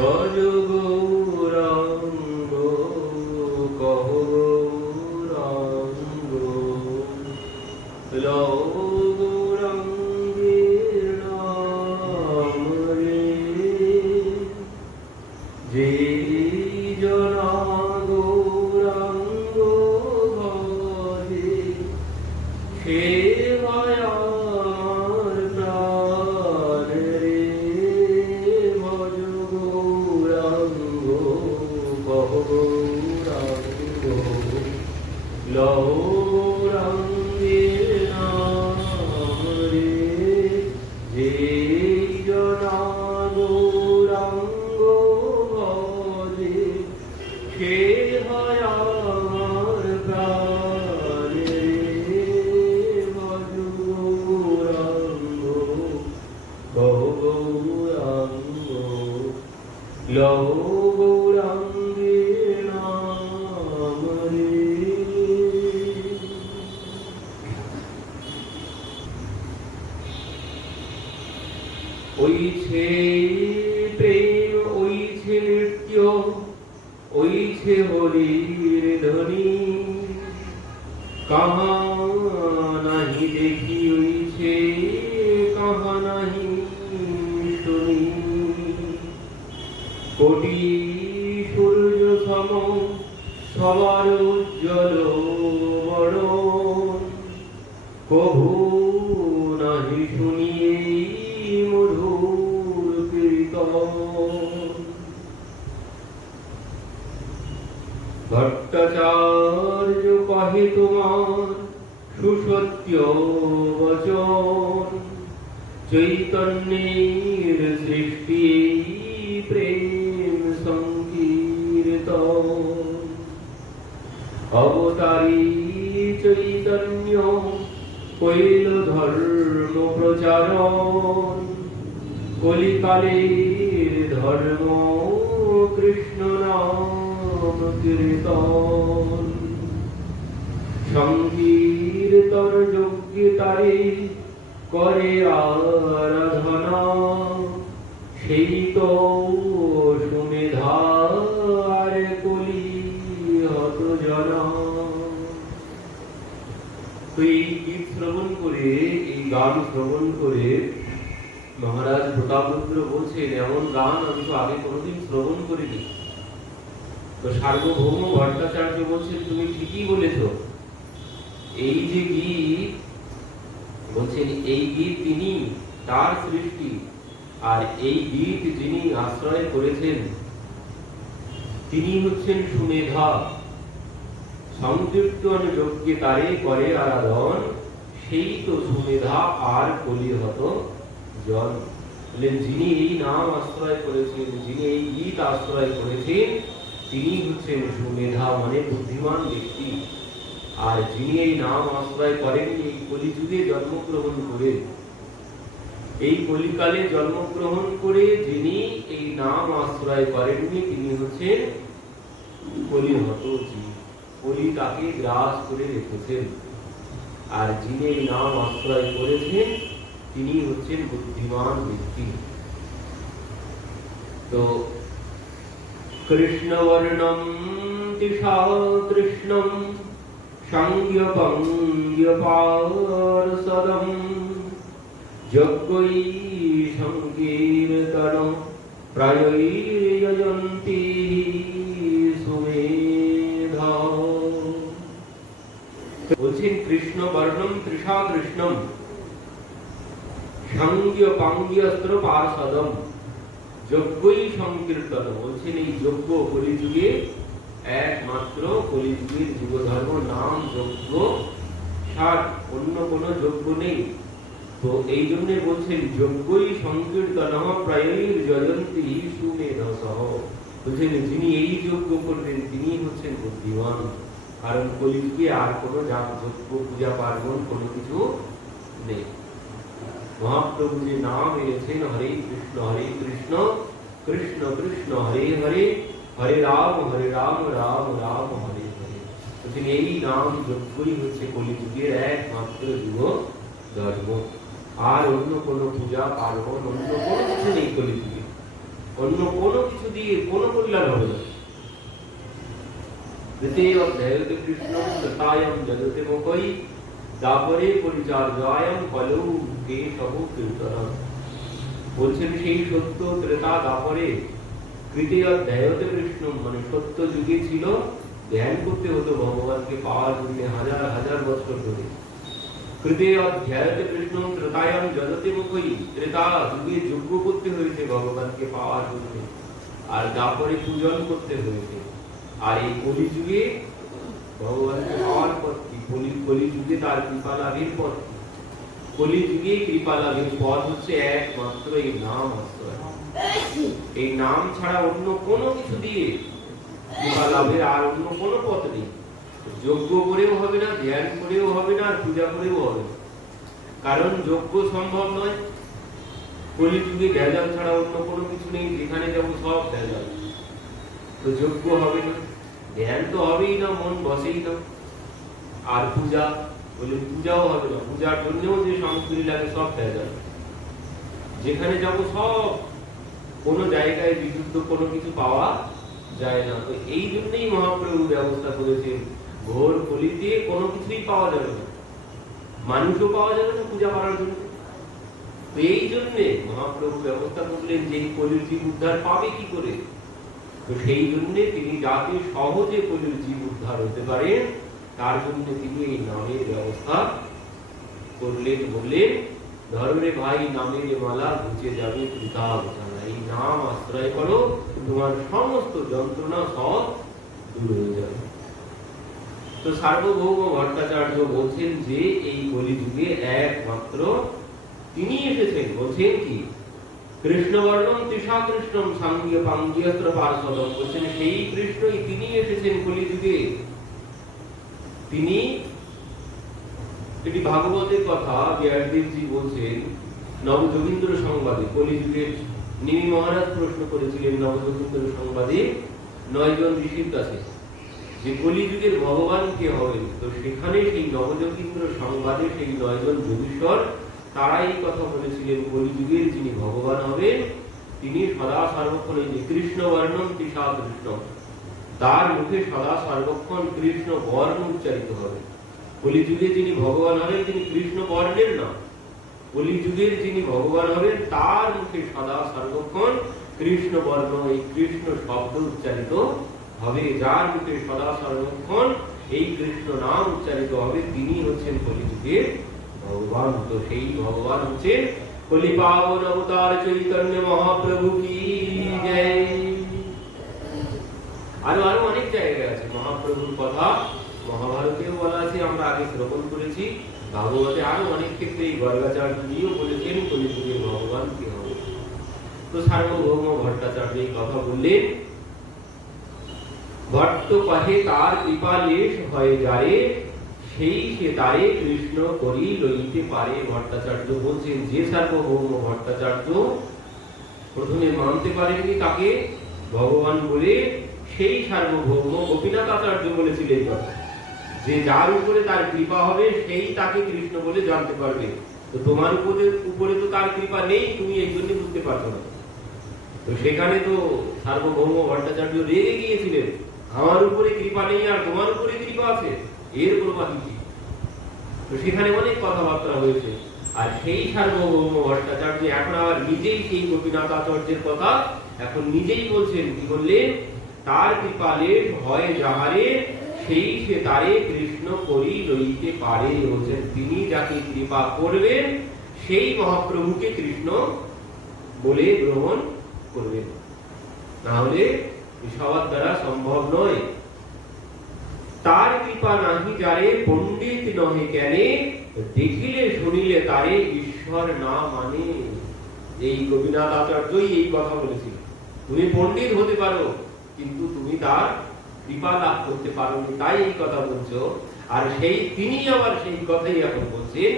ভজ গৌরাঙ্গ কহ গৌরাঙ্গ লও গৌরাঙ্গের নাম রে যে জনা গৌরাঙ্গ ভজে সে হয় আমার প্রাণ রে ভজ গৌরাঙ্গ কহ গৌরাঙ্গ লও গৌরাঙ্গের নাম রে যে জনা গৌরাঙ্গ ভজে সে হয় আমার প্রাণ রে ভজ গৌরাঙ্গ কহ গৌরাঙ্গ লও গৌরাঙ্গের নাম রে। ওইছে প্রেম ওইছে নৃত্য ওইছে হরির ধ্বনি কাহা নাহি দেখি ওইছে কাহা নাহি শুনি কোটি সূর্য সম সবার উজ্জ্বল বরণ কভু নাহি শুনি এই মধুর কীর্তন ভট্টাচার্য কহে তোমার সুসত্য বচন চৈতন্যের সৃষ্টি প্রেম সংকীর্তন অবতারী চৈতন্য কইল ধর্ম প্রচারণ কলিকালের ধর্ম কৃষ্ণ নাম কীর্তন সংকীর্তন যোগ্যতারে করে আরাধনা সেই তো সুমেধা আর কলি হত জনা। তো এই গীত শ্রবণ করে এই গান শ্রবণ করে মহারাজ প্রতাপরুদ্র বলছেন এমন গান আমি তো আগে কোনোদিন শ্রবণ করিনি। তো সার্বভৌম ভট্টাচার্য বলছেন তুমি ঠিকই বলেছ, এই যে গীত বলছেন এই গীত তিনি তার সৃষ্টি আর এই গীত যিনি আশ্রয় করেছেন তিনি হচ্ছেন সুমেধা সংকীর্তন যোগ্যে তারে করে আরাধন সেই তো সুমেধা আর কলিহত জন। বলেন যিনি এই নাম আশ্রয় করেছেন যিনি এই গীত আশ্রয় করেছেন তিনি হচ্ছেন সুমেধা মানে বুদ্ধিমান ব্যক্তি। আর যিনি এই নাম আশ্রয় করেন এই কলিযুগে জন্মগ্রহণ করে এই কলিকালে জন্মগ্রহণ করে যিনি এই নাম আশ্রয় করেননি তিনি হচ্ছেন কলিহত জীব, কলি তাকে গ্রাস করে রেখেছেন। আর যিনি এই নাম আশ্রয় করেছেন তিনি হচ্ছেন বুদ্ধিমান ব্যক্তি। তো কৃষ্ণবর্ণম দিশা কৃষ্ণম সংজ্ঞপঙ্গ্যপার্ষদম যজ্ঞৈ সংকীর্তন প্রায়ৈর্যজন্তি সুমেধা। বলছেন কৃষ্ণ বর্ণম তৃষা কৃষ্ণম সংজ্ঞপাঙ্গ্যস্ত্র পার্ষদম যজ্ঞই সংকীর্তন। বলছেন এই যজ্ঞ কলিযুগে একমাত্র কলিযুগের যুগধর্ম নাম যজ্ঞ ছাড় অন্য কোন যজ্ঞ নেই। তো এই জন্য বলছেন যজ্ঞই সংকীর্তন প্রায়ৈর্যজন্তি সুমেধসঃ। বলছেন যিনি এই যজ্ঞ করবেন তিনি হচ্ছেন বুদ্ধিমান, কারণ কলিযুগে আর কোনো যজ্ঞ পূজা পার্বণ কোনো কিছু নেই। মহাপ্রভু যে নাম এনেছেন হরে কৃষ্ণ কৃষ্ণ কৃষ্ণ হরে হরে হরে রাম রাম রাম হরে হরে। বলছেন এই নাম যজ্ঞই হচ্ছে কলিযুগের একমাত্র যুগ ধর্ম। আর অন্য কোনো পূজা পার্বণ অন্য কোনো কিছু নেই কলিযুগে। অন্য কোনো কিছু দিয়ে কোনো কল্যাণ হবে না। তৃতীয় অধ্যায়তে কৃষ্ণ তৃতায়ম জগতে মুখই দাপরে পরিচার্যায়ম কলৌ কেশব কীর্তনম। বলছেন সেই সত্য ত্রেতা দাপরে তৃতীয় অধ্যায়তে কৃষ্ণ মানে সত্য যুগে ছিল, ধ্যান করতে হতো ভগবানকে পাওয়ার জন্য হাজার হাজার বছর ধরে। তৃতীয় অধ্যায়তে কৃষ্ণ ত্রেতায়ম জগতে মুখই, ত্রেতা যুগে যজ্ঞ করতে হয়েছে ভগবানকে পাওয়ার জন্য, আর দাপরে পূজন করতে হয়েছে। আর এই কলি যুগে ভগবানকে পাওয়ার পর কি, কলি যুগে তার কৃপা লাভের পর, কলি যুগে কৃপা লাভের পথ হচ্ছে একমাত্র এই নাম আশ্রয়। এই নাম ছাড়া অন্য কোনো কিছু দিয়ে কৃপা লাভের আর অন্য কোনো পথ নেই। যজ্ঞ করেও হবে না, ধ্যান করেও হবে না, আর পূজা করেও হবে না, কারণ যজ্ঞ সম্ভব নয়। কলি যুগে ভেজাল ছাড়া অন্য কোনো কিছু নেই, যেখানে যাবো সব ভেজাল। তো যজ্ঞ হবে না, ধ্যান তো হবেই না, মন বসেই না। আর পূজা বলে পূজাও হবে না, পূজার জন্যও যে সামগ্রী লাগে সব ভেজাল। যেখানে যাব সব, কোনো জায়গায় বিশুদ্ধ কোনো কিছু পাওয়া যায় না। তো এই জন্যই মহাপ্রভু ব্যবস্থা করেছেন, ঘোর কলিতে কোনো কিছুই পাওয়া যাবে না, মানুষও পাওয়া যাবে না পূজা করার জন্য। তো এই জন্যে মহাপ্রভু ব্যবস্থা করলেন যে কলির জীব উদ্ধার পাবে কি করে। তো সেই জন্যে তিনি যাতে সহজে কলির জীব উদ্ধার হতে পারেন তার জন্য তিনি এই নামের ব্যবস্থা করলেন। বললেন ধর্মে ভাই নামের মালা ঘুচে যাবে পিতা। এই নাম আশ্রয় করো, তোমার সমস্ত যন্ত্রণা সব দূর হয়ে যাবে। তো সার্বভৌম ভট্টাচার্য বলছেন যে এই কলিযুগে একমাত্র তিনি এসেছেন। বলছেন কি কৃষ্ণবর্ণম তৃষা কৃষ্ণম সাঙ্গীয় পাঙ্গিয়স্ত্র পার্শ্বদম। বলছেন সেই কৃষ্ণই তিনি এসেছেন কলিযুগে। তিনি এটি ভাগবতের কথা ব্যাসদেবজি বলছেন নবযোগীন্দ্র সংবাদে। কলিযুগের নিমি মহারাজ প্রশ্ন করেছিলেন নবযোগীন্দ্র সংবাদে 9 জন ঋষির কাছে যে কলিযুগের ভগবান কে হবেন। তো সেখানে সেই নবযোগীন্দ্র সংবাদে সেই 9 জন যোগীশ্বর তারা এই কথা বলেছিলেন কলিযুগের যিনি ভগবান হবেন তিনি সদা সর্বক্ষণ এই যে কৃষ্ণ বর্ণম তৃষা কৃষ্ণ, তার মুখে সদা সর্বক্ষণ কৃষ্ণ বর্ণ উচ্চারিত হবে। কলিযুগে যিনি ভগবান হবেন তিনি কৃষ্ণ বর্ণের না, কলিযুগের যিনি ভগবান হবেন তার মুখে সদা সর্বক্ষণ কৃষ্ণ বর্ণ এই কৃষ্ণ শব্দ উচ্চারিত হবে। যার মুখে সদা সর্বক্ষণ এই কৃষ্ণ নাম উচ্চারিত হবে তিনি হচ্ছেন কলিযুগের ভগবান। তো সেই ভগবান হচ্ছেন কলি পাবন অবতার চৈতন্য মহাপ্রভু কি জয়। আরো আরো অনেক জায়গায় আছে মহাপ্রভুর কথা, মহাভারতেও বলা আছে, আমরা আগে শ্রবণ করেছি। ভাগবতে আরো অনেক ক্ষেত্রে এই গর্গাচার্যও বলেছেন কলিযুগের ভগবান কে হবে। তো সার্বভৌম ভট্টাচার্য এই কথা বললেন ভট্ট কহে তার কৃপা লেশ হয়ে যায় সেই সে তারে কৃষ্ণ করি লইতে পারে। ভট্টাচার্য বলছেন যে সার্বভৌম ভট্টাচার্য প্রথমে মানতে পারেননি তাকে ভগবান বলে, সেই সার্বভৌম গোপীনাথ আচার্য বলেছিলেন যে যার উপরে তার কৃপা হবে সেই তাকে কৃষ্ণ বলে জানতে পারবে। তো তোমার উপরে তো তার কৃপা নেই, তুমি এই জন্য বুঝতে পারছো না। তো সেখানে তো সার্বভৌম ভট্টাচার্য রেগে গিয়েছিলেন, আমার উপরে কৃপা নেই আর তোমার উপরে কৃপা আছে, এর প্রমাণ কি? তো সেখানে অনেক কথাবার্তা হয়েছে। আর সেই সার্বভৌম ভট্টাচার্য এখন আবার নিজেই সেই গোপীনাথ আচার্যের কথা এখন নিজেই বলছেন। কি বললেন? তার কৃপা লেশ হয় যাহারে সেই সে তারে কৃষ্ণ করি লইতে পারে। বলছেন তিনি যাকে কৃপা করবেন সেই মহাপ্রভুকে কৃষ্ণ বলে গ্রহণ করবেন, না হলে সবার দ্বারা সম্ভব নয়। তার কৃপা নাহি যারে পণ্ডিত নহে কেনে দেখিলে শুনিলে তারে ঈশ্বর না মানে। এই গোপীনাথ আচার্যই এই কথা বলেছিল, তুমি পণ্ডিত হতে পারো কিন্তু তুমি তার কৃপা লাভ করতে পারোনি, তাই এই কথা বলছো। আর সেই তিনি আবার সেই কথাই এখন বলছেন,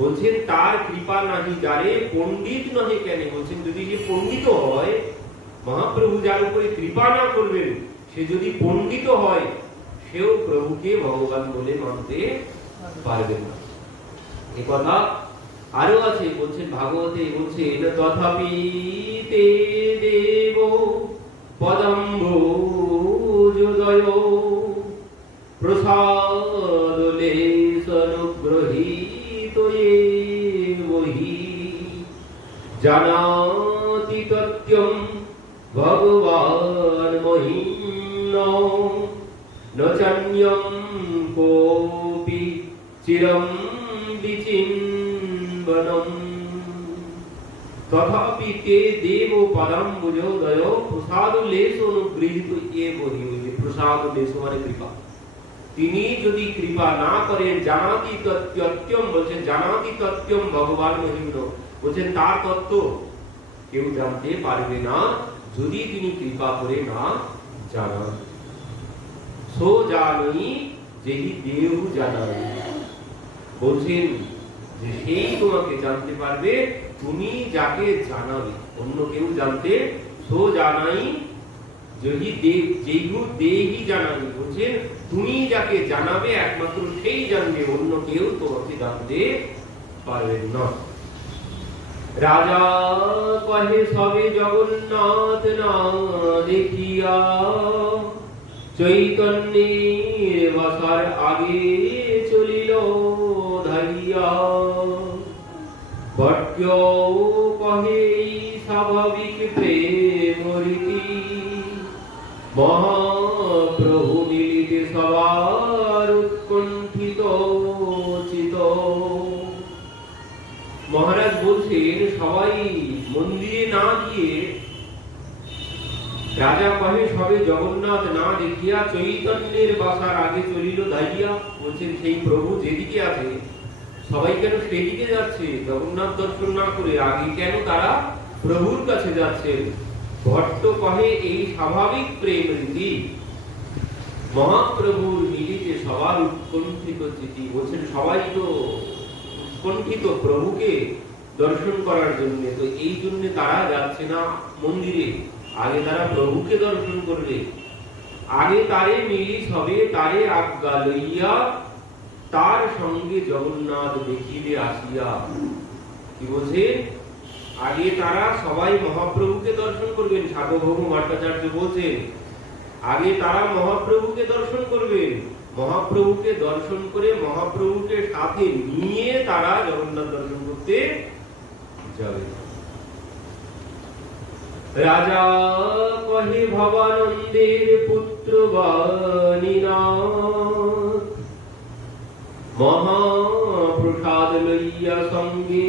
বলছেন তার কৃপা নাহি যারে পণ্ডিত নহে কেনে। বলছেন যদি যে পণ্ডিত হয়, মহাপ্রভু যার উপরে কৃপা না করবেন সে যদি পণ্ডিত হয় সেও প্রভুকে ভগবান বলে মানতে পারবে না। এ কথা আরো আছে, বলছেন ভাগবতে, বলছেন তথাপি তে দেব পদম্ভোজোদয় প্রসাদ লেশানুগ্রহীত বহি জানাতি তত্যম ভগবান মহিম্ন ন চান্যম কোপি চিরম বিচিম্বনম। তথাপি তে দেব পদাম্বুজোদয় প্রসাদ লেশানুগৃহীত বহি। প্রসাদ লেশ মানে কৃপা। তিনি যদি কৃপা না করেন, জানাতি তত্যম, বলছেন জানাতি তত্যম ভগবান মহিম্ন, বলছেন তার তত্ত্ব কেউ জানতে পারবে না যদি তিনি কৃপা করে না জানান। সো জানি যেই দেহ জানাই, বলছেন যে সেই তোমাকে জানতে পারবে তুমি যাকে জানাবে, অন্য কেউ জানতে। সো জানাই যেই দেহি জানাবে, বলছেন তুমি যাকে জানাবে একমাত্র সেই জানবে, অন্য কেউ তোমাকে জানতে পারবে না। রাজা কহে সবে জগন্নাথ না দেখিয়া চৈতন্যের বাসার আগে চলিল ধাইয়া। ভট্ট কহে স্বাভাবিক প্রেম রীতি মহাপ্রভু মিলিতে সবার উৎকণ্ঠিত চিত। মহারাজ বলছেন সবাই মন্দিরে না গিয়ে, রাজা কহে সবে জগন্নাথ না দেখিয়া চৈতন্যের বাসার আগে চলিল ধাইয়া। বলছেন সেই প্রভু যেদিকে আছে সবাই কেন সেদিকে যাচ্ছে? জগন্নাথ দর্শন না করে আগে কেন তারা প্রভুর কাছে যাচ্ছেন? ভট্ট কহে এই স্বাভাবিক প্রেম রীতি মহাপ্রভুর মিলিতে সবার উৎকণ্ঠিত চিতি। বলছেন সবাই তো উৎকণ্ঠিত প্রভুকে দর্শন করার জন্য, তো এই জন্য তারা যাচ্ছে না মন্দিরে, আগে তারা প্রভুকে দর্শন করবে। আগে তারে মিলি সবে তারে আজ্ঞা লইয়া তার সঙ্গে জগন্নাথ দেখিলে আসিয়া। কি বলছে? আগে তারা সবাই মহাপ্রভুকে দর্শন করবেন। সার্বভৌম ভট্টাচার্য বলছেন আগে তারা মহাপ্রভুকে দর্শন করবেন, মহাপ্রভুকে দর্শন করে মহাপ্রভুকে সাথে নিয়ে তারা জগন্নাথ দর্শন করতে যাবে। রাজা কহে ভবানন্দের পুত্র বাণীনাথ মহাপ্রসাদ লইয়া সঙ্গে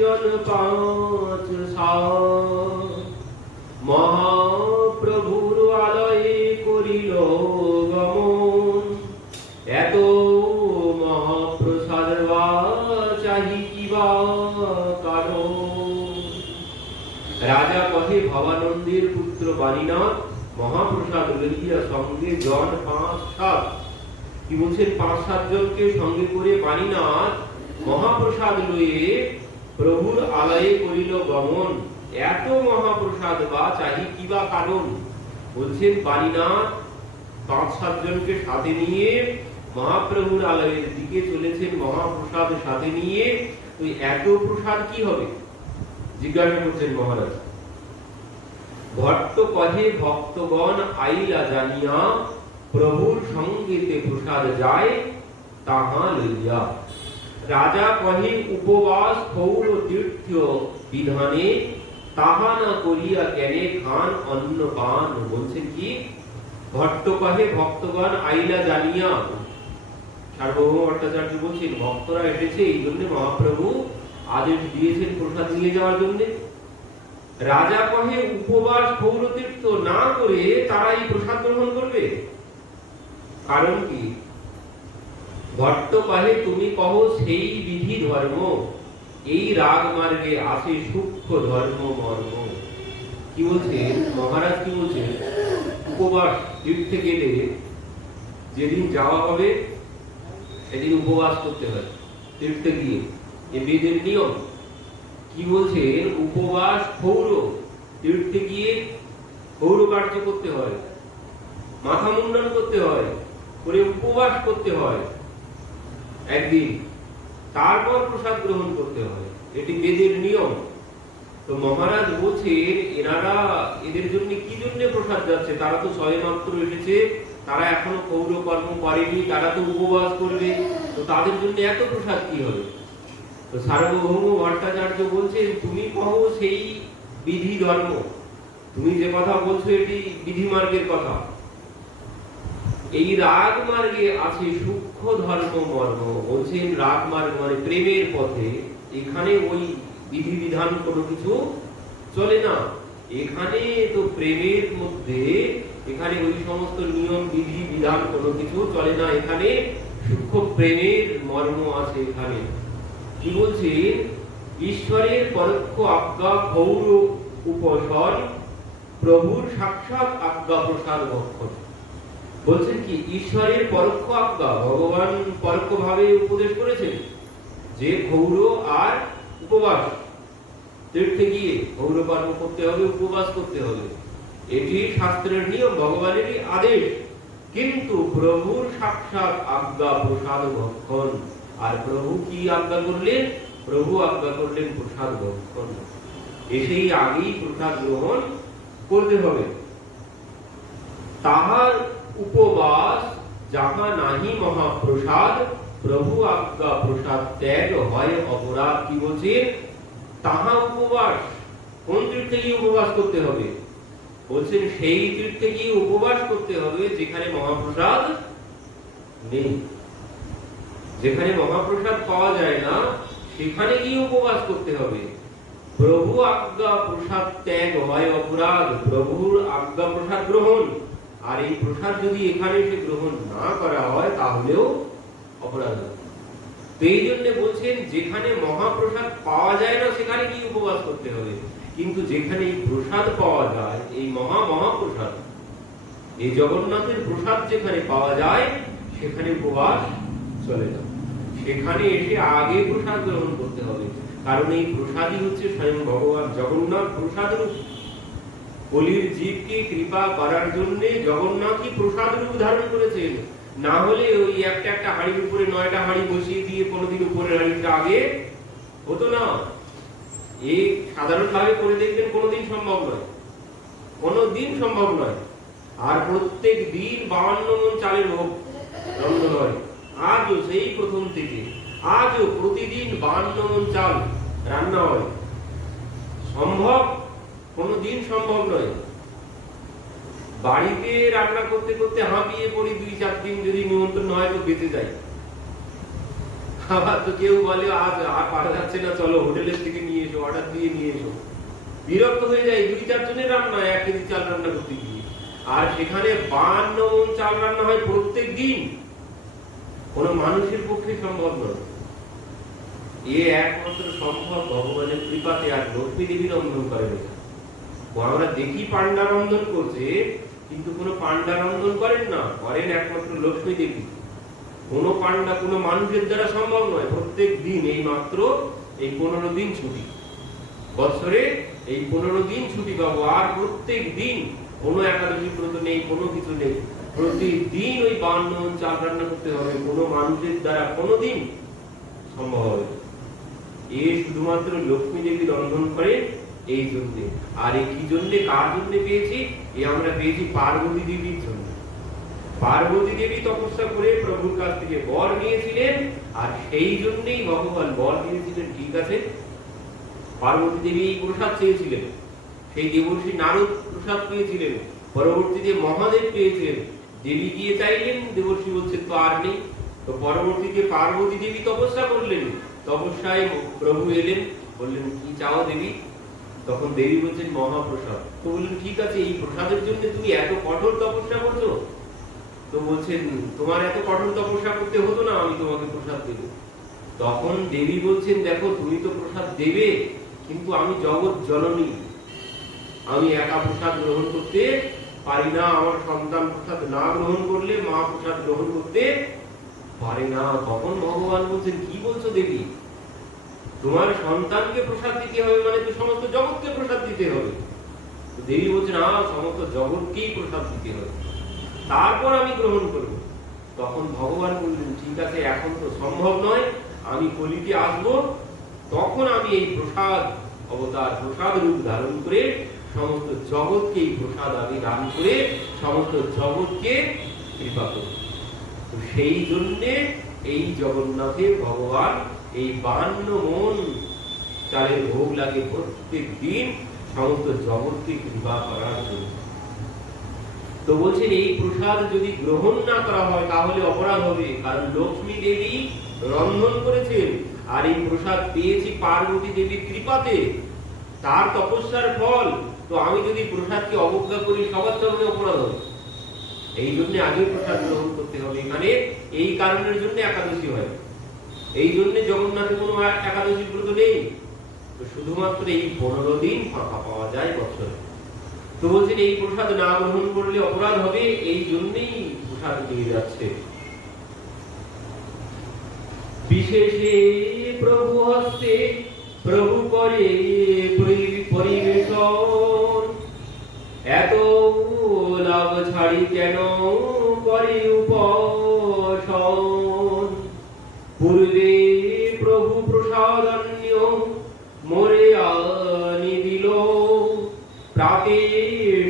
জন ৫-৭ মহাপ্রভুর আলয়ে করিল গমন। এত মহাপ্রসাদ বা চাহি কিবা কারণ। রাজা কহে ভবানন্দের পুত্র বাণীনাথ মহাপ্রসাদ লইয়া সঙ্গে জন ৫-৭। কি বলছেন? ৫-৭ জনকে সঙ্গে করে বাণীনাথ মহাপ্রসাদ লয়ে প্রভুর আলয়ে করিল গমন। এত মহাপ্রসাদ বা চাহি কিবা কারণ। বলছেন বাণীনাথ ৫-৭ জনকে সাথে নিয়ে মহাপ্রভুর আলয়ের দিকে চলেছেন, মহাপ্রসাদ সাথে নিয়ে। ওই এত প্রসাদ কি হবে জিজ্ঞাসা করছেন মহারাজ। ভট্ট কহে ভক্তগণ আইলা জানিয়া প্রভুর সঙ্গেতে প্রসাদ যায় তাহা লইয়া। রাজা কহে উপবাস পৌর তীর্থ বিধানে তাহা না করিয়া কেনে খান অন্ন পান। বলছেন কি? ভট্ট কহে ভক্তগণ আইলা জানিয়া। সার্বভৌম ভট্টাচার্য বলছেন ভক্তরা এসেছে এই জন্য মহাপ্রভু আদেশ দিয়েছেন প্রসাদ নিয়ে যাওয়ার জন্য। রাজা কহে উপবাস পৌর তীর্থ না করে তারা এই প্রসাদ গ্রহণ করবে, কারণ কি? ভট্ট কহে তুমি কহ সেই বিধি ধর্ম, এই রাগ মার্গে আসে সূক্ষ্ম ধর্ম মর্ম। কি বলছেন মহারাজ? কি বলছেন? উপবাস তীর্থে গেলে যেদিন যাওয়া হবে সেদিন উপবাস করতে হয় তীর্থে গিয়ে, এ বেদের নিয়ম। কি বলছেন? উপবাস পৌর তীর্থে গিয়ে পৌর কার্য করতে হয়, মাথা মুন্ডন করতে হয়, করে উপবাস করতে হয় একদিন। তারপর প্রসাদ গ্রহণ করতে হবে, এটি বেদের নিয়ম। তো মহারাজ বলছেন এনারা এদের জন্য কি জন্য প্রসাদ যাচ্ছে? তারা তো সবেমাত্র এসেছে, তারা এখনো পৌরকর্ম করেনি, তারা তো উপবাস করবে, তো তাদের জন্য এত প্রসাদ কি হবে? তো সার্বভৌম ভট্টাচার্য বলছেন তুমি কহো সেই বিধি ধর্ম, তুমি যে কথা বলছো এটি বিধি মার্গের কথা। এই রাগ মার্গে আছে সূক্ষ্ম ধর্ম মর্ম। বলছেন রাগ মার্গ মানে প্রেমের পথে, এখানে ওই বিধি বিধান কোনো কিছু চলে না। এখানে তো প্রেমের মধ্যে, এখানে ওই সমস্ত নিয়ম বিধি বিধান কোনো কিছু চলে না, এখানে সূক্ষ্ম প্রেমের মর্ম আছে। এখানে কি বলছে? ঈশ্বরের পরোক্ষ আজ্ঞা গৌর উপসর, প্রভুর সাক্ষাৎ আজ্ঞা প্রসাদ ভক্ষণ। বলছেন কি ঈশ্বরের পরোক্ষ আজ্ঞা, ভগবান পরোক্ষ ভাবে উপদেশ করেছেন যে গৌর আর উপবাস, তীর্থে গিয়ে গৌর কর্ম করতে হবে, উপবাস করতে হবে, এটি শাস্ত্রের নিয়ম, ভগবানেরই আদেশ। কিন্তু প্রভুর সাক্ষাৎ আজ্ঞা প্রসাদ ভক্ষণ। আর প্রভু কি আজ্ঞা করলেন? প্রভু আজ্ঞা করলেন প্রসাদ ভক্ষণ। এসেই আগেই প্রসাদ গ্রহণ করতে হবে। তাহার উপবাস যাহা নাহি মহাপ্রসাদ, প্রভু আজ্ঞা প্রসাদ ত্যাগ হয় অপরাধ। কি বলছে? তাহা উপবাস, কোন তীর্থে গিয়ে উপবাস করতে হবে? বলছেন সেই তীর্থে গিয়ে উপবাস করতে হবে যেখানে মহাপ্রসাদ নেই। যেখানে মহাপ্রসাদ পাওয়া যায় না সেখানে গিয়ে উপবাস করতে হবে। প্রভু আজ্ঞা প্রসাদ ত্যাগ হয় অপরাধ। প্রভুর আজ্ঞা প্রসাদ গ্রহণ, আর এই প্রসাদ যদি এখানে এসে গ্রহণ না করা হয় তাহলেও অপরাধ। তো এই জন্য বলছেন যেখানে মহাপ্রসাদ পাওয়া যায় না সেখানে গিয়ে উপবাস করতে হবে, কিন্তু যেখানে এই প্রসাদ পাওয়া যায়, এই মহাপ্রসাদ, এই জগন্নাথের প্রসাদ যেখানে পাওয়া যায় সেখানে উপবাস চলে না, সেখানে এসে আগে প্রসাদ গ্রহণ করতে হবে। কারণ এই প্রসাদই হচ্ছে স্বয়ং ভগবান জগন্নাথ প্রসাদ রূপ। কলির জীবকে কৃপা করার জন্য জগন্নাথই প্রসাদ রূপ ধারণ করেছেন। না হলে ওই একটা একটা হাঁড়ির উপরে 9টা হাঁড়ি বসিয়ে দিয়ে কোনোদিন উপরের হাঁড়িটা আগে হতো না। এই সাধারণ ভাবে করে দেখবেন কোনোদিন সম্ভব নয়, কোনোদিন সম্ভব নয়। আর প্রত্যেক দিন 52 মণ চালের ভোগ রন্ধন হয়, আজও সেই প্রথম থেকে আজও প্রতিদিন 52 মণ চাল রান্না হয়। সম্ভব? কোনোদিন সম্ভব নয়। বাড়িতে রান্না করতে করতে হাঁপিয়ে পড়ি, 2-4 দিন যদি নিমন্ত্রণ হয় তো বেঁচে যায়। আবার তো কেউ বলে আজ আর পারা যাচ্ছে না, চলো হোটেলের থেকে নিয়ে এসো, অর্ডার দিয়ে নিয়ে এসো। বিরক্ত হয়ে যায় 2-4 জনের রান্না, 1 কেজি চাল রান্না করতে গিয়ে। আর সেখানে 52 মণ চাল রান্না হয় প্রত্যেক দিন। কোন মানুষের পক্ষে সম্ভব নয়। এ একমাত্র সম্ভব ভগবানের কৃপাতে। আর লক্ষ্মী দেবী রন্ধন করেন। আমরা দেখি পান্ডা রন্ধন করছে, কিন্তু কোন পান্ডা রন্ধন করেন না, করেন একমাত্র লক্ষ্মী দেবী। কোন পান্ডা কোন মানুষের দ্বারা সম্ভব নয়। প্রত্যেক দিন এই মাত্র এই 15 দিন ছুটি, বছরে এই 15 দিন ছুটি পাবো। আর প্রত্যেক দিন কোনো একাদশী ব্রত নেই, কোনো কিছু নেই, প্রতিদিন ওই 52 মণ চাল রান্না করতে হবে। কোনো মানুষের দ্বারা কোনোদিন সম্ভব হবে। এ শুধুমাত্র লক্ষ্মী দেবী রন্ধন করে এই জন্য। আর এই কি জন্য, কার জন্য পেয়েছি? এ আমরা পেয়েছি পার্বতী দেবীর জন্য। পার্বতী দেবী তপস্যা করে প্রভুর কাছ থেকে বর নিয়েছিলেন, আর সেই জন্যই ভগবান বর দিয়েছিলেন। ঠিক আছে, পার্বতী দেবী এই প্রসাদ চেয়েছিলেন, সেই দেবর্ষি নারদ প্রসাদ পেয়েছিলেন, পরবর্তীতে মহাদেব পেয়েছিলেন। দেবী গিয়ে চাইলেন, দেবর্ষি বলছেন তো আর নেই। তো পরবর্তীতে পার্বতী দেবী তপস্যা করলেন, তপস্যায় প্রভু এলেন, বললেন কি চাও দেবী? তখন দেবী বলছেন মহাপ্রসাদ। তো বললেন ঠিক আছে, এই প্রসাদের জন্য তুমি এত কঠোর তপস্যা করছো? তো বলছেন তোমার এত কঠোর তপস্যা করতে হতো না, আমি তোমাকে প্রসাদ দেব। তখন দেবী বলছেন দেখো তুমি তো প্রসাদ দেবে, কিন্তু আমি জগৎ জননী, আমি একা প্রসাদ গ্রহণ করতে পারি না। আমার সন্তান প্রসাদ না গ্রহণ করলে মা প্রসাদ গ্রহণ করতে পারে না। তখন ভগবান বলছেন কি বলছো দেবী, তোমার সন্তানকে প্রসাদ দিতে হবে মানে তো সমস্ত জগৎকে প্রসাদ দিতে হবে। দেবী বলছেন না, সমস্ত জগৎকেই প্রসাদ দিতে হবে, তারপর আমি গ্রহণ করব। তখন ভগবান বললেন ঠিক আছে, এখন তো সম্ভব নয়, আমি কলিতে আসব, তখন আমি এই প্রসাদ অবতার, প্রসাদ রূপ ধারণ করে সমস্ত জগৎকে এই প্রসাদ আমি দান করে সমস্ত জগৎকে কৃপা করব। তো সেই জন্যে এই জগন্নাথের ভগবান এই 52 মণ চালের ভোগ লাগে প্রত্যেক দিন সমস্ত জগৎকে কৃপা করার জন্য। তো বলছেন এই প্রসাদ যদি গ্রহণ না করা হয় তাহলে অপরাধ হবে, কারণ লক্ষ্মী দেবী রন্ধন করেছেন আর এই প্রসাদ পেয়েছি পার্বতী দেবীর কৃপাতে, তার তপস্যার ফল। তো আমি যদি প্রসাদকে অবজ্ঞা করি সবার সামনে অপরাধ হবে। এই জন্য আগে প্রসাদ গ্রহণ করতে হবে। এখানে এই কারণের জন্য একাদশী হয়, এই জন্য জগন্নাথে কোনো একাদশী ব্রত নেই। তো শুধুমাত্র এই 15 দিন ফাঁকা পাওয়া যায় বছরে। তো বলছেন এই প্রসাদ না গ্রহণ করলে অপরাধ হবে, এই জন্যই প্রসাদ দিয়ে যাচ্ছে। বিশেষে প্রভু হস্তে প্রভু করে পরিবেশন, এত লাভ ছাড়ি কেন করে উপাসন। পূর্বে প্রভু প্রসাদান্য মোরে আনি দিল, প্রাতে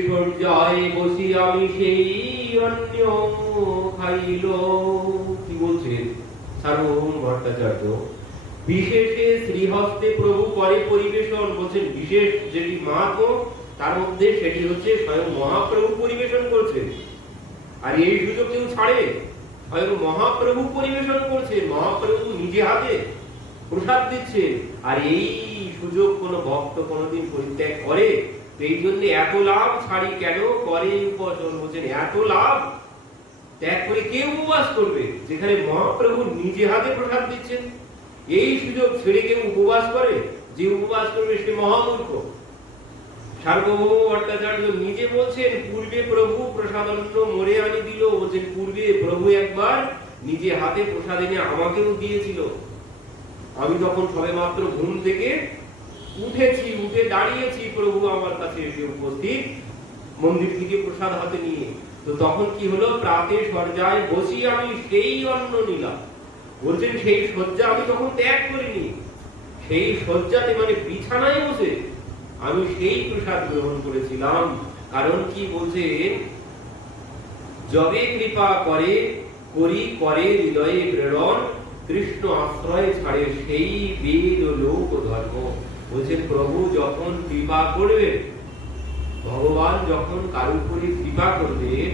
সজ্জায় বসি আমি সেই অন্য খাইল। কি বলছেন সার্বভৌম ভট্টাচার্য? বিশেষে শ্রীহস্তে প্রভু করে পরিবেশন, বলছেন বিশেষ যেটি মাহাত্ম তার মধ্যে সেটি হচ্ছে স্বয়ং মহাপ্রভু পরিবেশন করছেন। আর এই সুযোগ কেউ ছাড়ে? স্বয়ং মহাপ্রভু পরিবেশন করছে, মহাপ্রভু নিজে হাতে প্রসাদ দিচ্ছে। আর এই সুযোগ কোনো ভক্ত কোনোদিন পরিত্যাগ করে? এই জন্য এত লাভ ছাড়ি কেন করে উপাসন। বলছেন এত লাভ ত্যাগ করে কেউ উপবাস করবে যেখানে মহাপ্রভু নিজে হাতে প্রসাদ দিচ্ছেন? এই সুযোগ ছেড়ে কেউ উপবাস করে? যে উপবাস করবে সে মহামূর্খ। সার্বভৌম ভট্টাচার্য নিজে বলছেন পূর্বে প্রভু প্রসাদান্ন মোরে আনি দিল। বলছেন পূর্বে প্রভু একবার নিজে হাতে প্রসাদ এনে আমাকেও দিয়েছিল। আমি তখন সবে মাত্র ঘুম থেকে উঠেছি, উঠে দাঁড়িয়েছি, প্রভু আমার কাছে এসে উপস্থিত মন্দির থেকে প্রসাদ হাতে নিয়ে। তো তখন কি হলো? প্রাতে সজ্জায় বসি আমি সেই অন্ন নিলাম। বলছেন সেই শয্যা আমি তখন ত্যাগ করিনি, সেই শয্যাতে মানে বিছানায় বসে আমি সেই প্রসাদ গ্রহণ করেছিলাম। কারণ কি বলছেন? যবে কৃপা করে করি করে হৃদয়ে প্রেরণ, কৃষ্ণ আশ্রয় ছাড়ে সেই বেদ লোক ধর্ম। বলছেন প্রভু যখন কৃপা করবেন, ভগবান যখন কারোর উপরে কৃপা করবেন,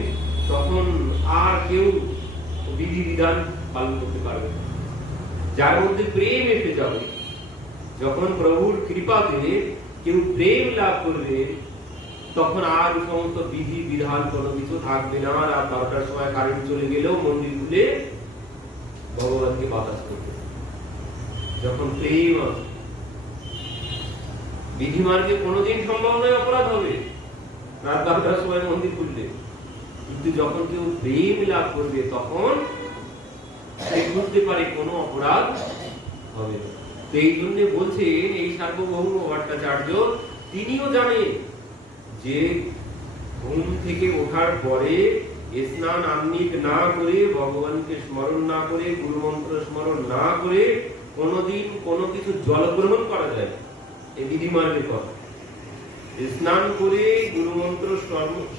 তখন আর কেউ বিধিবিধান পালন করতে পারবে না। যার মধ্যে প্রেম এসে যাবে, যখন প্রভুর কৃপাতে কেউ প্রেম লাভ করবে, তখন আর সমস্ত বিধি বিধান কোনো কিছু থাকবে না। আর 12টার সময় কারেন্ট চলে গেলেও মন্দির খুলে ভগবানকে বাতাস করবে। যখন প্রেম আছে, বিধি মার্গে কোনোদিন সম্ভব নয় অপরাধ হবে রাত 12টার সময় মন্দির খুললে। কিন্তু যখন কেউ প্রেম লাভ করবে তখন সে বুঝতে পারে কোনো অপরাধ হবে না। তো এই জন্য বলছেন এই সার্বভৌম ভট্টাচার্য তিনিও জানেন যে ঘুম থেকে ওঠার পরে স্নান আহ্নিক না করে, ভগবানকে স্মরণ না করে, গুরুমন্ত্র স্মরণ না করে কোনোদিন কোনো কিছু জল গ্রহণ করা যায়। এই বিধিমার্গের কথা। স্নান করে গুরুমন্ত্র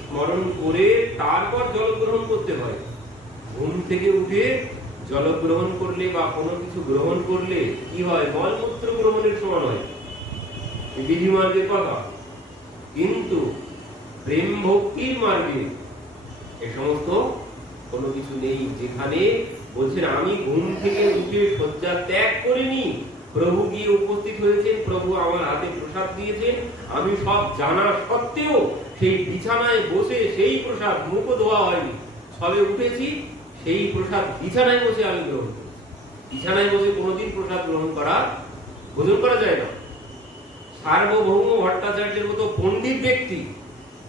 স্মরণ করে তারপর জল গ্রহণ করতে হয়। ঘুম থেকে উঠে জল গ্রহণ করলে বা কোনো কিছু গ্রহণ করলে কি হয়? মলমূত্র গ্রহণের সমান হয়। এই বিধিমার্গের কথা। কিন্তু প্রেম ভক্তির মার্গে এ সমস্ত কোনো কিছু নেই। যেখানে বলছেন আমি ঘুম থেকে উঠে শয্যা ত্যাগ করিনি, প্রভু গিয়ে উপস্থিত হয়েছেন, প্রভু আমার হাতে প্রসাদ দিয়েছেন, আমি সব জানা সত্ত্বেও সেই বিছানায় বসে সেই প্রসাদ, মুখ ধোয়া হয়নি, সবে উঠেছি, সেই প্রসাদ বিছানায় বসে আমি গ্রহণ করেছি। বিছানায় বসে কোনোদিন প্রসাদ গ্রহণ করা, ভোজন করা যায় না। সার্বভৌম ভট্টাচার্যের মতো পণ্ডিত ব্যক্তি,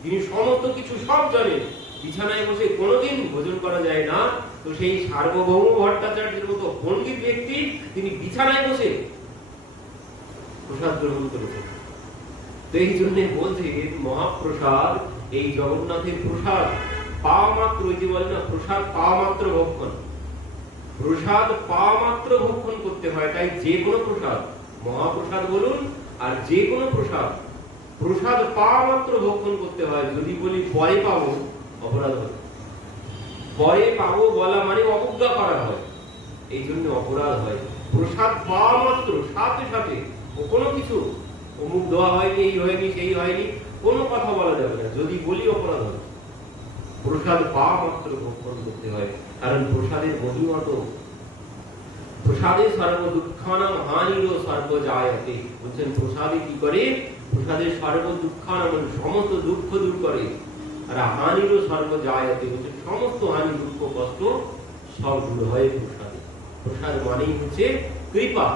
যিনি সমস্ত কিছু সব জানেন, বিছানায় বসে কোনোদিন ভোজন করা যায় না। তো সেই সার্বভৌম ভট্টাচার্যের মতো পণ্ডিত ব্যক্তি তিনি বিছানায় বসে প্রসাদ গ্রহণ করেছেন। তো এই জন্য বলছে মহাপ্রসাদ, এই জগন্নাথের প্রসাদ পাওয়া মাত্র, যে বলে না প্রসাদ পাওয়া মাত্র ভক্ষণ, প্রসাদ পাওয়া মাত্র ভক্ষণ করতে হয়। তাই যে কোনো প্রসাদ, মহাপ্রসাদ বলুন আর যে কোনো প্রসাদ, প্রসাদ পাওয়া মাত্র ভক্ষণ করতে হয়। যদি বলি পরে পাবো, অপরাধ হয়। পরে পাবো বলা মানে অবজ্ঞা করা হয়, এই জন্য অপরাধ হয়। প্রসাদ পাওয়া মাত্র সাথে সাথে কোনো কিছু অমুক দেওয়া হয়নি, এই হয়নি, সেই হয়নি, কোনো কথা বলা যাবে না। যদি বলি অপরাধ হবে। প্রসাদ পাওয়া মাত্র ভক্ষণ করতে হয়, কারণ প্রসাদের মহিমা তো, প্রসাদে সর্ব দুঃখানাম হানিরো সর্ব জায়তে। বলছেন প্রসাদে কি করে? প্রসাদে সর্ব দুঃখানাম মানে সমস্ত দুঃখ দূর করে, আর হানিরও সর্ব জায়তে হচ্ছে সমস্ত হানি দুঃখ কষ্ট সব দূর হয় প্রসাদে। প্রসাদ মানেই হচ্ছে কৃপা।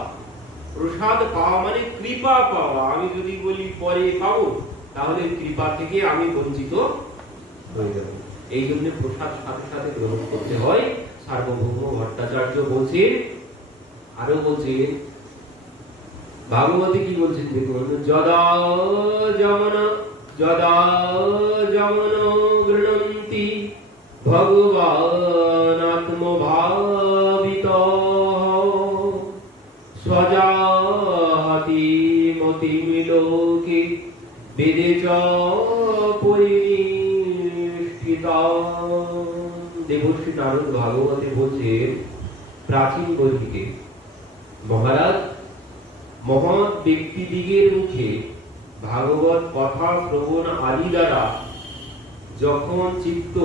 প্রসাদ পাওয়া মানে কৃপা পাওয়া। আমি যদি বলি পরে পাবো, তাহলে কৃপা থেকে আমি বঞ্চিত হয়ে যাব। এই জন্য প্রসাদ সাথে সাথে গ্রহণ করতে হয়। সার্বভৌম ভট্টাচার্য বলছেন, আরো বলছেন ভাগবতী কি বলছেন দেখুন, যদা যমন গৃহন্তি ভগবান আত্মভাবিতঃ স্বজাতি মতিমিলোকে বেদে চ পরিনিষ্ঠিতঃ। দেবশ্রী নারদ ভাগবতে বলছেন প্রাচীন বই থেকে, মহারাজ মহৎ ব্যক্তিদিগের মুখে ভাগবত কথা শ্রবণ আদি দ্বারা যখন চিত্ত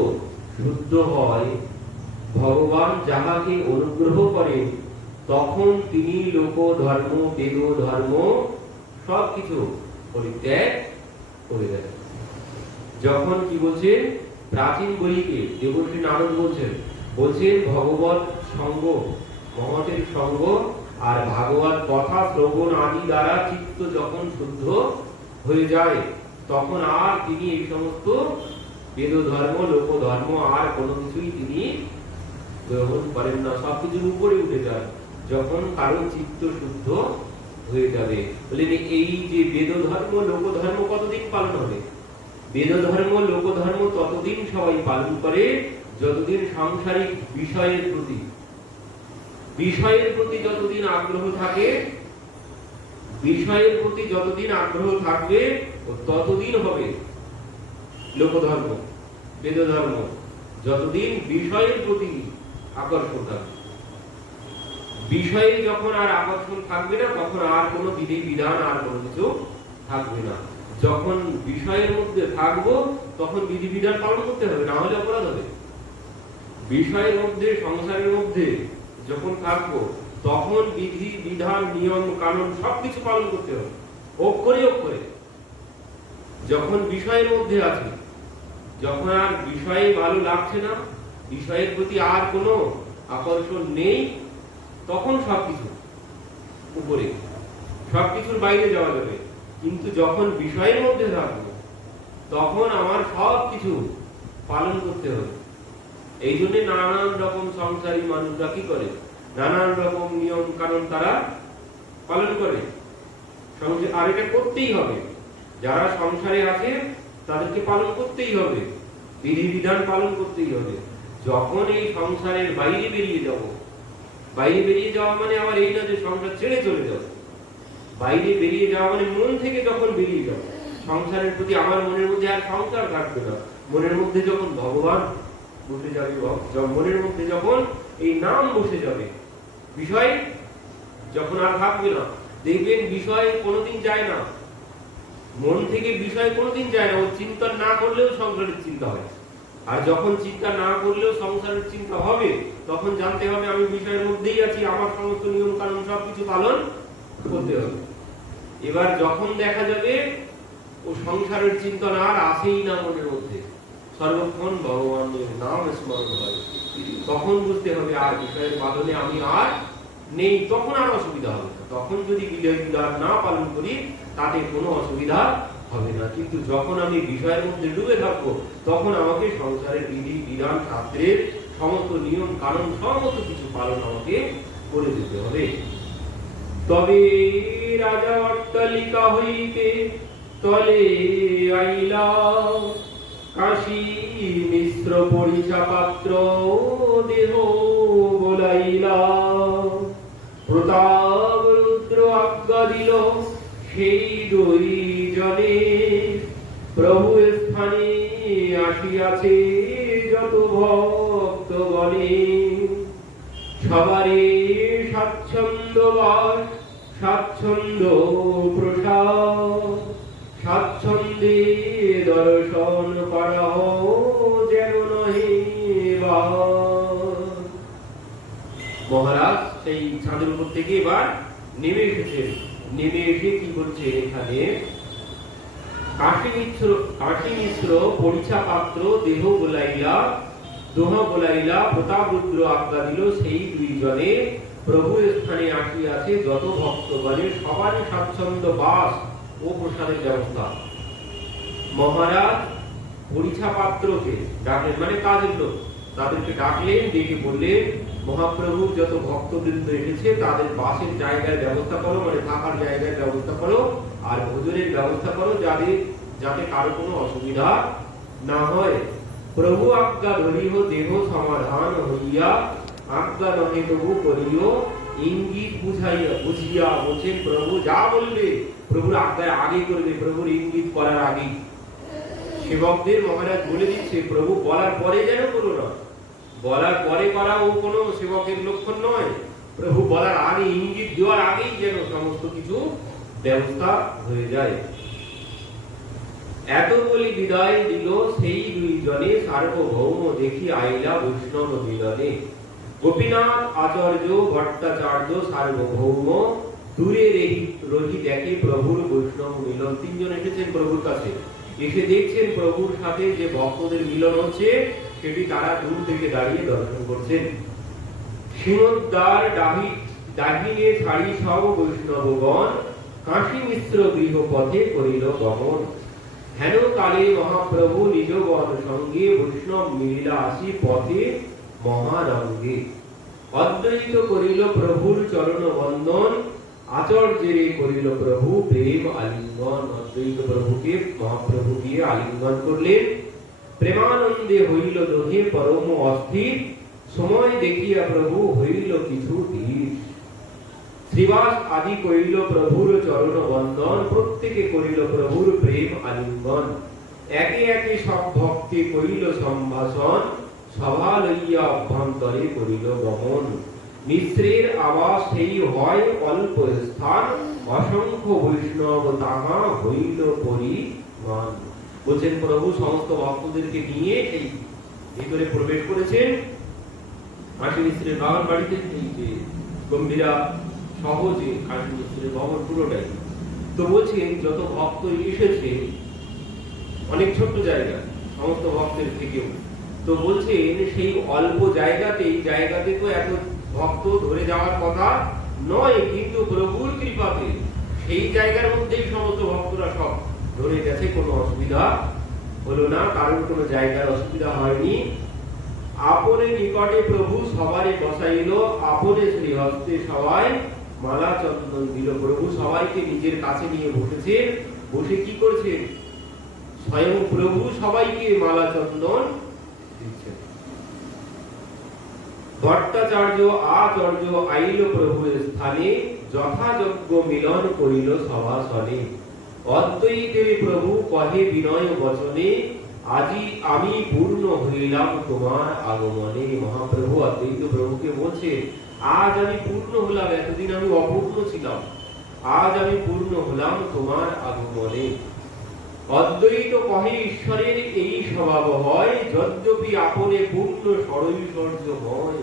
শুদ্ধ হয়, ভগবান যাহাকে অনুগ্রহ করেন, তখন তিনি লোক ধর্ম বেদ ধর্ম সবকিছু পরিত্যাগ করে দেন। যখন কি বলছেন, প্রাচীন বইকে দেবশ্রী নারদ বলছেন ভগবত সঙ্গ, মহতের সঙ্গ আর ভাগবত কথা শ্রবণ আদি দ্বারা চিত্ত যখন শুদ্ধ হয়ে যায়, তখন আর তিনি এই সমস্ত বেদ ধর্ম লোক ধর্ম আর কোনো কিছুই তিনি গ্রহণ করেন না, সবকিছুর উপরে উঠে যান যখন কারো চিত্ত শুদ্ধ হয়ে যাবে। বলেন এই যে বেদ ধর্ম লোক ধর্ম কতদিন পালন হবে? বেদ ধর্ম লোক ধর্ম ততদিন সবাই পালন করে যতদিন সাংসারিক বিষয়ের প্রতি যতদিন আগ্রহ থাকে, বিষয়ের প্রতি যতদিন আগ্রহ থাকবে ততদিন হবে লোকধর্ম বেদ ধর্ম। যতদিন বিষয়ের প্রতি আকর্ষণ থাকবে, বিষয়ে যখন আর আকর্ষণ থাকবে না, তখন আর কোনো বিধি বিধান আর কোনো কিছু থাকবে না। যখন বিষয়ের মধ্যে থাকবো তখন বিধি বিধান পালন করতে হবে, না হলে অপরাধ হবে। বিষয়ের মধ্যে সংসারের মধ্যে যখন থাকবো তখন বিধি বিধান নিয়ম কানুন সবকিছু পালন করতে হবে অক্ষরে অক্ষরে। যখন বিষয়ের মধ্যে আছে, যখন আর বিষয়ে ভালো লাগছে না, বিষয়ের প্রতি আর কোনো আকর্ষণ নেই, তখন সবকিছু উপরে, সবকিছুর বাইরে যাওয়া যাবে। কিন্তু যখন বিষয়ের মধ্যে থাকবো তখন আমার সবকিছু পালন করতে হবে। এই জন্য নানান রকম সংসারী মানুষরা কি করে, নানান রকম নিয়ম কানুন তারা পালন করে। আর এটা করতেই হবে, যারা সংসারে আছে তাদেরকে পালন করতেই হবে, বিধি বিধান পালন করতেই হবে। যখন এই সংসারের বাইরে বেরিয়ে যাব, বাইরে বেরিয়ে যাওয়া মানে আমার এই না যে সংসার ছেড়ে চলে যাবে, বাইরে বেরিয়ে যাওয়া মানে মন থেকে যখন বেরিয়ে যাও, সংসারের প্রতি আমার মনের মধ্যে আর সংসার থাকবে না। মনের মধ্যে যখন ভগবান বসে যাবে, মনের মধ্যে যখন এই নাম বসে যাবে, বিষয় যখন আর থাকবে না, দেখবেন বিষয় কোনোদিন যায় না, মন থেকে বিষয় কোনোদিন যায় না। ও চিন্তা না করলেও সংসারের চিন্তা হয়, আর যখন চিন্তা না করলেও সংসারের চিন্তা হবে, তখন জানতে হবে আমি বিষয়ের মধ্যেই আছি, আমার সমস্ত নিয়ম কানুন সবকিছু পালন করতে হবে। এবার যখন দেখা যাবে ও সংসারের চিন্তন আর আসেই না মনের মধ্যে, সর্বক্ষণ ভগবানের নাম স্মরণ হয়, তখন বুঝতে হবে আর বিষয়ের পালনে আমি আর নেই, তখন আর অসুবিধা হবে না। তখন যদি বিধান না পালন করি তাতে কোনো অসুবিধা হবে না। কিন্তু যখন আমি বিষয়ের মধ্যে ডুবে থাকবো, তখন আমাকে সংসারের বিধি বিধান শাস্ত্রের সমস্ত নিয়ম কানুন সমস্ত কিছু পালন আমাকে করে যেতে হবে। তবে রাজা অট্টালিকা হইতে তলে আইলা, কাশী মিশ্র পরিচা পাত্র দেহ বলাইলা প্রতাপ রুদ্র আজ্ঞা দিল সেই দুই জনে প্রভু স্থানে আসিয়াছে যত ভক্তগণে সবারে স্বাচ্ছন্দ্য বাস স্বাচ্ছন্দ্য প্রসাদ স্বাচ্ছন্দ্যে দর্শন করাও যেন নহে মহারাজ সেই ছাদের উপর থেকে এবার নেমে এসেছেন। নেমে এসে কি করছে এখানে কাশী মিশ্র পরিচা পাত্র দেহ বলাইলা দোহা বলাইলা প্রতাপ রুদ্র আজ্ঞা দিল সেই দুই জনে প্রভু স্থানে আসিয়াছে যত ভক্তগণের সবারই স্বাচ্ছন্দ্য বাস ও প্রসাদের ব্যবস্থা। মহারাজ পরিচা পাত্রকে ডাকলেন, মানে কাজের লোক, তাদেরকে ডাকলেন, ডেকে বললেন মহাপ্রভু যত ভক্তবৃন্দ এসেছে তাদের বাসের জায়গার ব্যবস্থা করো, মানে থাকার জায়গার ব্যবস্থা করো, আর ভোজনের ব্যবস্থা করো যাতে কারো কোনো অসুবিধা না হয়। প্রভু আজ্ঞা ধরিও দেহ সমাধান হইয়া আজ্ঞা নহে তবু করিও ইঙ্গিত বুঝিয়া। বলছেন প্রভু যা বলবে প্রভুর আজ্ঞায় আগে করবে, প্রভুর ইঙ্গিত করার আগে। সেবকদের মহারাজ বলে দিচ্ছে প্রভু বলার পরে যেন করো না, বলার পরে করাও কোনো সেবকের লক্ষণ নয়, প্রভু বলার আগে ইঙ্গিত দেওয়ার আগেই যেন সমস্ত কিছু ব্যবস্থা হয়ে যায়। এত বলি বিদায় দিল সেই দুই জনে সার্বভৌম দেখি আইলা বৈষ্ণব মিলনে। গোপীনাথ আচার্য ভট্টাচার্য সার্বভৌম দূরে রহি দেখে প্রভুর বৈষ্ণব মিলন। তিনজন এসেছেন প্রভুর কাছে, এসে দেখছেন প্রভুর সাথে যে ভক্তদের মিলন হচ্ছে সেটি তারা দূর থেকে দাঁড়িয়ে দর্শন করছেন। সিংহদ্বার দাহিনে ছাড়ি সব বৈষ্ণবগণ কাশী মিশ্র গৃহ পথে করিল গমন। হেন কালে মহাপ্রভু নিজগণ সঙ্গে বৈষ্ণব মিলিলা আসি পথে মহারঙ্গে। অদ্বৈত করিল প্রভুর চরণ বন্দন আচার্যেরে করিল প্রভু প্রেম আলিঙ্গন। অদ্বৈত প্রভুকে মহাপ্রভু দিয়ে আলিঙ্গন করলেন। প্রেমানন্দে হইল দোহে পরম অস্থির সময় দেখিয়া প্রভু হইল কিছু ধীর। শ্রীবাস আদি করিল প্রভুর চরণ বন্দন প্রত্যেকে করিল প্রভুর প্রেম আলিঙ্গন। একে একে সব ভক্তি করিল সম্ভাষণ সভা লইয়া অভ্যন্তরে করিল গমন। মিশ্রের আবাস সেই হয় অল্প স্থান অসংখ্য বৈষ্ণব তাহা হইল পরিমাণ। বলছেন প্রভু সমস্ত ভক্তদেরকে নিয়ে সেই ভিতরে প্রবেশ করেছেন কাশী মিশ্রের বাবার বাড়িতে। এই যে গম্ভীরা সহজে কাশী মিশ্রের ভবন পুরোটাই। তো বলছেন যত ভক্ত এসেছে, অনেক ছোট্ট জায়গা সমস্ত ভক্তের থেকেও, তো বলছেন সেই অল্প জায়গাতে তো এত ভক্ত ধরে যাওয়ার কথা নয়, কিন্তু প্রভুর কৃপাতে সেই জায়গার মধ্যেই সমস্ত ভক্তরা সব ধরে গেছে, কোনো অসুবিধা হলো না, কারণ কোনো জায়গার অসুবিধা হয়নি। আপনে নিকটে প্রভু সবারে বসাইল আপনে শ্রীহস্তে সবাই মালা চন্দন দিল। প্রভু সবাইকে নিজের কাছে নিয়ে বসেছেন, বসে কি করছেন স্বয়ং প্রভু সবাইকে মালা চন্দন দিচ্ছেন। ভট্টাচার্য আচার্য আইল প্রভুর স্থানে যথাযোগ্য মিলন করিল সভাসনে। অদ্বৈতের প্রভু কহে বিনয় বচনে আজি আমি পূর্ণ হইলাম তোমার আগমনে। মহাপ্রভু অদ্বৈত প্রভুকে বলছে আজ আমি পূর্ণ হলাম, এতদিন আমি অপূর্ণ ছিলাম, আজ আমি পূর্ণ হলাম তোমার আগমনে। অদ্বৈত কহে ঈশ্বরের এই স্বভাব হয় যদ্যপি আপনে পূর্ণ ষড়ৈশ্বর্যময়।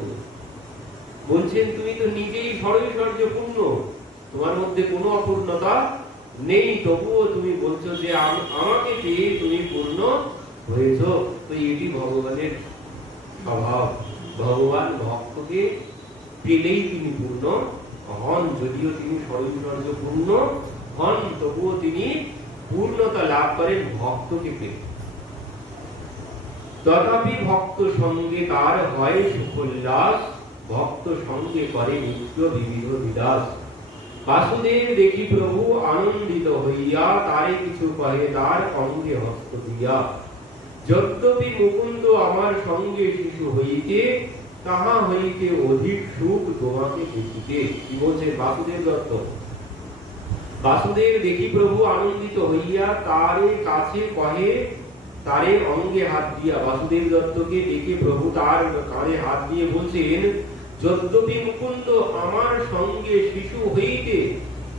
বলছেন তুমি তো নিজেই ষড়ৈশ্বর্য পূর্ণ, তোমার মধ্যে কোনো অপূর্ণতা নেই, তবুও তুমি বলছো যে আমাকে পেয়ে তুমি পূর্ণ হয়েছ। তো এটি ভগবানের স্বভাব, ভগবান ভক্তকে পেলেই তিনি পূর্ণ হন। যদিও তিনি ষড়ৈশ্বর্য পূর্ণ হন, তবুও তিনি পূর্ণতা লাভ করেন ভক্তকে পেয়ে। তথাপি ভক্ত সঙ্গে তার হয় সুখোল্লাস ভক্ত সঙ্গে করে নিত্য বিবিধ বিলাস। বাসুদেব দেখি প্রভু আনন্দিত হইয়া তারে কিছু কহে তার অঙ্গে হস্ত দিয়া। যদ্যপি মুকুন্দ আমার সঙ্গে শিশু হইতে, তাহা হইতে অধিক সুখ তোমাকে দেখিতে। কি বলছে বাসুদেব দত্ত? বাসুদেব দেখি প্রভু আনন্দিত হইয়া তারে কাছে কহে, তারে অঙ্গে হাত দিয়া, বাসুদেব দত্তকে দেখে প্রভু তার কাঁধে হাত দিয়ে বলছেন, যদ্যপি মুকুন্দ আমার সঙ্গে শিশু হইতে,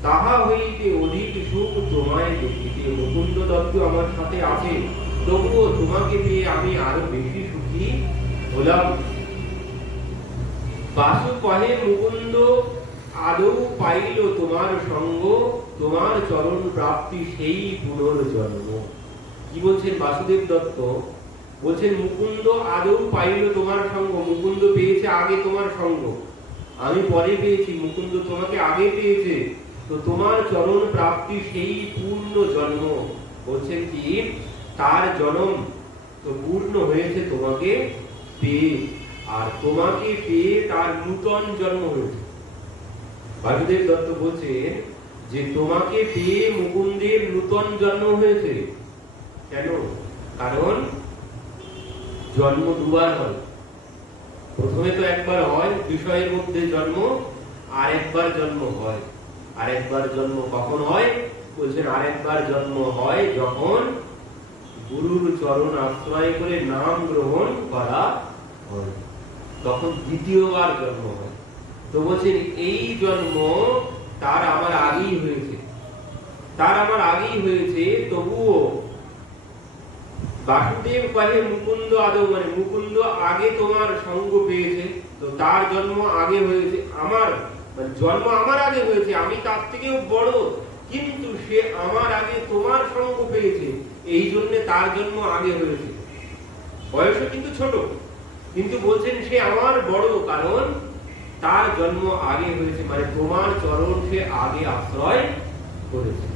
তাহা হইতে অধিক সুখ তোমায় দেখিতে। মুকুন্দ দত্ত আমার সাথে আছে, তবুও তোমাকে পেয়ে আমি আরো বেশি সুখী হলাম। বাসু কহে, মুকুন্দ আদৌ পাইল তোমার সঙ্গ, তোমার চরণ প্রাপ্তি সেই পুনর্জন্ম। কি বলছেন বাসুদেব দত্ত? বলছেন মুকুন্দ আদৌ পাইল তোমার সঙ্গ, মুকুন্দ পেয়েছে আগে তোমার সঙ্গ, আমি পরে পেয়েছি, মুকুন্দ তোমাকে আগে পেয়েছে, তো তোমার চরণ প্রাপ্তি সেই পূর্ণ জন্ম। বলছেন কি তার জন্ম তো পূর্ণ হয়েছে তোমাকে পেয়ে, আর তোমাকে পেয়ে তার নূতন জন্ম হয়েছে। বাসুদেব দত্ত বলছেন যে তোমাকে পেয়ে মুকুন্দের নূতন জন্ম হয়েছে। কেন? কারণ জন্ম দুবার হয়, প্রথমে তো একবার হয় বিষয়ের মধ্যে জন্ম, আর একবার জন্ম হয়। আরেকবার জন্ম কখন হয়? বলছেন আরেকবার জন্ম হয় যখন গুরুর চরণ আশ্রয় করে নাম গ্রহণ করা হয়, তখন দ্বিতীয়বার জন্ম হয়। তো বলছেন এই জন্ম তার আমার আগেই হয়েছে, তার আমার আগেই হয়েছে, তবুও বাসুদেব কহে মুকুন্দ আদৌ, মানে মুকুন্দ আগে তোমার সঙ্গ পেয়েছে, তো তার জন্ম আগে হয়েছে, আমার মানে জন্ম আমার আগে হয়েছে, আমি তার থেকেও বড়, কিন্তু সে আমার আগে তোমার সঙ্গ পেয়েছে, এই জন্য তার জন্ম আগে হয়েছে। বয়সে কিন্তু ছোট, কিন্তু বলছেন সে আমার বড়, কারণ তার জন্ম আগে হয়েছে, মানে তোমার চরণ সে আগে আশ্রয় করেছে।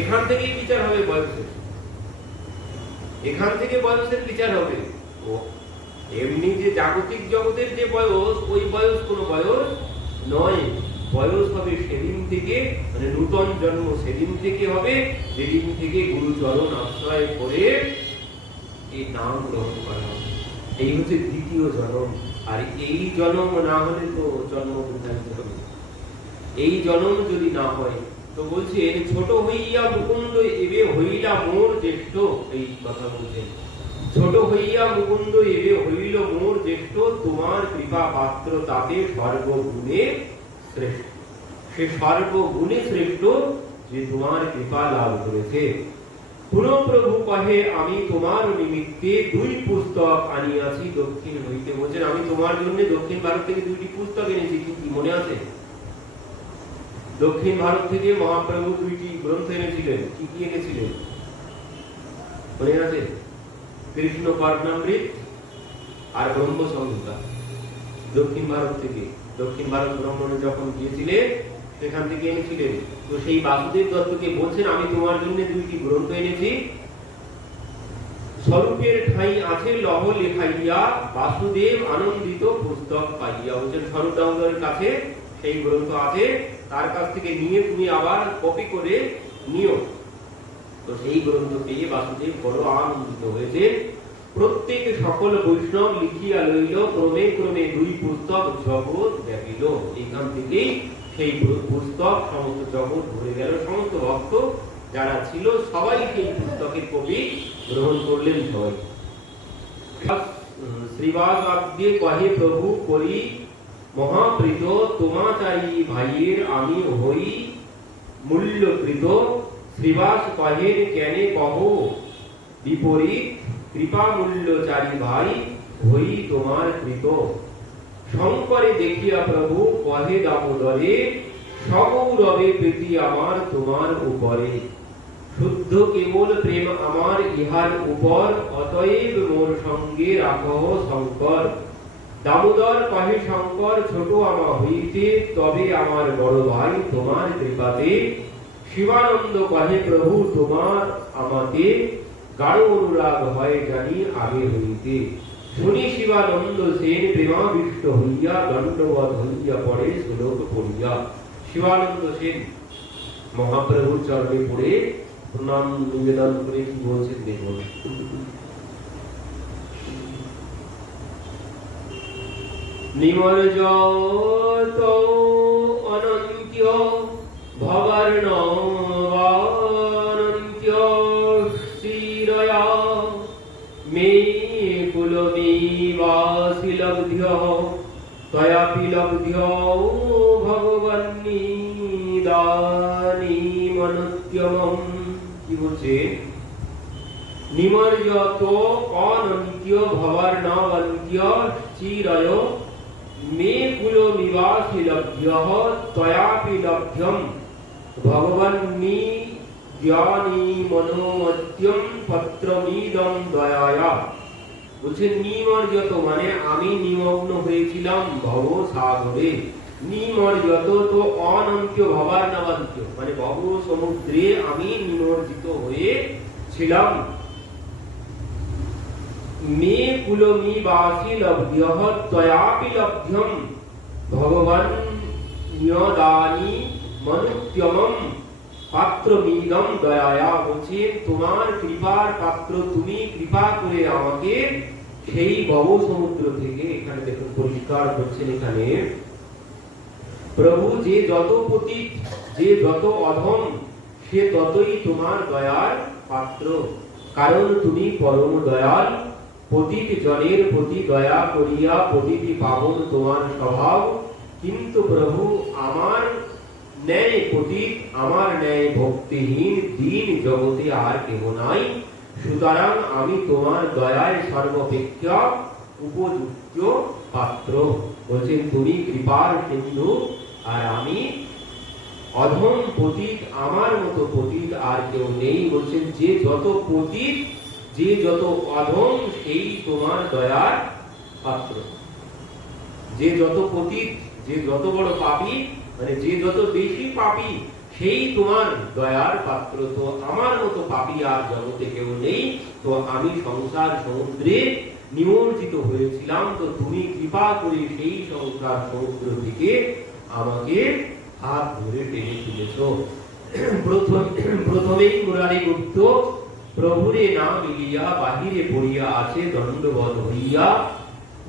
এখান থেকেই বিচার হবে বয়সের, এখান থেকে বয়সের বিচার হবে। ও এমনি যে জাগতিক জগতের যে বয়স, ওই বয়স কোনো বয়স নয়, বয়স হবে সেদিন থেকে, মানে নূতন জন্ম সেদিন থেকে হবে, যেদিন থেকে গুরু চরণ আশ্রয় করে এই নাম গ্রহণ করা হবে। এই হচ্ছে দ্বিতীয় জন্ম। আর এই জন্ম না হলে তো জন্ম বিধানিত হবে। এই জন্ম যদি না হয় তো বলছেন ছোট হইয়া মুকুন্দ এবে হইলা মোর জ্যেষ্ঠ। এই কথা বলছেন, ছোট হইয়া মুকুন্দ এবে হইল মোর জ্যেষ্ঠ, তোমার কৃপা পাত্র তাতে সর্বগুণে শ্রেষ্ঠ। সে সর্বগুণে শ্রেষ্ঠ যে তোমার কৃপা লাভ করেছে। পুনঃ প্রভু কহে, আমি তোমার নিমিত্তে দুই পুস্তক আনিয়াছি দক্ষিণ হইতে। বলছেন আমি তোমার জন্য দক্ষিণ ভারত থেকে দুইটি পুস্তক এনেছি। কি মনে আছে? দক্ষিণ ভারত থেকে মহাপ্রভু দুইটি গ্রন্থ এনেছিলেন। কি কি এনেছিলেন মনে আছে? কৃষ্ণ কর্ণামৃত আর ব্রহ্ম সংহিতা। দক্ষিণ ভারত থেকে, দক্ষিণ ভারত ভ্রমণে যখন গিয়েছিলেন সেখান থেকে এনেছিলেন। তো সেই বাসুদেব দত্তকে বলছেন আমি তোমার জন্য দুইটি গ্রন্থ এনেছি। স্বরূপের ঠাঁই আছে লহ লেখাইয়া, বাসুদেব আনন্দিত পুস্তক পাইয়া। বলছেন স্বরূপ দামোদরের কাছে সেই গ্রন্থ আছে, তার কাছ থেকে নিয়ে তুমি আবার কপি করে নিও। তো সেই গ্রন্থ পেয়ে বাসুদেব বড় আনন্দিত হয়েছে। প্রত্যেক সকল বৈষ্ণব লিখিয়া লইল, ক্রমে ক্রমে দুই পুস্তক জগৎ ব্যাপিল। এখান থেকেই সেই পুস্তক সমস্ত জগৎ ভরে গেল। সমস্ত ভক্ত যারা ছিল সবাই সেই পুস্তকের কপি গ্রহণ করলেন। সবাই শ্রীবাস আব্দে কহে প্রভু করি মহাপ্রীত, তোমাচারী ভাইয়ের আমি হই মূল্যকৃত। শ্রীবাস কহে কেনে কহ বিপরীত, কৃপা মূল্যচারী ভাই হই তোমার কৃত। শঙ্করে দেখিয়া প্রভু কহে দামোদরে, সগৌরবে প্রীতি আমার তোমার উপরে। শুদ্ধ কেবল প্রেম আমার ইহার উপর, অতএব মোর সঙ্গে রাখহ শঙ্কর। দামোদর কহে শঙ্কর ছোট আমা হইতে, তবে আমার বড় ভাই তোমার কৃপাতে। শিবানন্দ কহে প্রভু তোমার আমাতে, গাঢ় অনুরাগ হয় জানি আগে হইতে। শুনি শিবানন্দ সেন প্রেমাবিষ্ট হইয়া, দণ্ডবধ হইয়া পড়ে শ্লোক পড়িয়া। শিবানন্দ সেন মহাপ্রভুর চরণে পড়ে প্রণাম নিবেদন করে কি বলছেন দেখুন। নিমজ্জত অনন্ত্য ভবার্ণবানন্ত্য স্থিরয়া মে কুলমিবাসি লব্ধ্য তয়াপি লব্ধ্য ভগবন্নিদানি মনুত্যমম। কি বলছে? নিমজ্জত অনন্ত্য ভবার্ণবান্ত্য স্থিরয় মে কুলমিবাসি লব্ধ্য তয়াপি লব্ধ্যম ভগবন্নি জ্ঞানী মনোমত্যম পত্রমিদম দয়ায়া। বলছেন নিমজ্জত মানে আমি নিমগ্ন হয়েছিলাম ভব সাগরে। নিমজ্জত তো অনন্ত ভবার্ণবান্ত মানে ভব সমুদ্রে আমি নিমজ্জিত হয়ে ছিলাম। মে কুলমিবাসি লব্ধ্যঃ ত্বয়াপি লব্ধ্যম ভগবান নিয়দানি মনুত্যমম পাত্রমিদম দয়ায়া। বলছেন তোমার কৃপার পাত্র তুমি, কৃপা করে আমাকে সেই ভব সমুদ্র থেকে, এখানে দেখুন পরিষ্কার করছেন এখানে, প্রভু যে যত পতিত যে যত অধম সে ততই তোমার দয়ার পাত্র, কারণ তুমি পরম দয়াল। পতিত জনের প্রতি দয়া করিয়া পতিতি পাবন তোমার স্বভাব। কিন্তু প্রভু আমার ন্যায় পতিত, আমার ন্যায় ভক্তিহীন দীন জগতে আর কেহ নাই। সুতরাং আমি তোমার দয়ায় সর্বাপেক্ষা উপযুক্ত পাত্র। বলছেন তুমি কৃপার সিন্ধু আর আমি অধম পতিত, আমার মতো পতিত আর কেউ নেই। বলছেন যে যত পতিত যে যত অধম সেই তোমার দয়ার পাত্র। যে যত পতিত যে যত বড় পাপী মানে যে যত বেশি পাপী সেই তোমার দয়ার পাত্র। তো আমার মতো পাপী আর জগতে কেউ নেই। তো আমি সংসার সমুদ্রে নিমজ্জিত হয়েছিলাম, তো তুমি কৃপা করে সেই সংসার সমুদ্র থেকে আমাকে হাত ধরে টেনে তুলেছ। প্রথমেই মুরারি গুপ্ত প্রভুরে না মিলিয়া বাহিরে পড়িয়া আছে দণ্ডবধ হইয়া।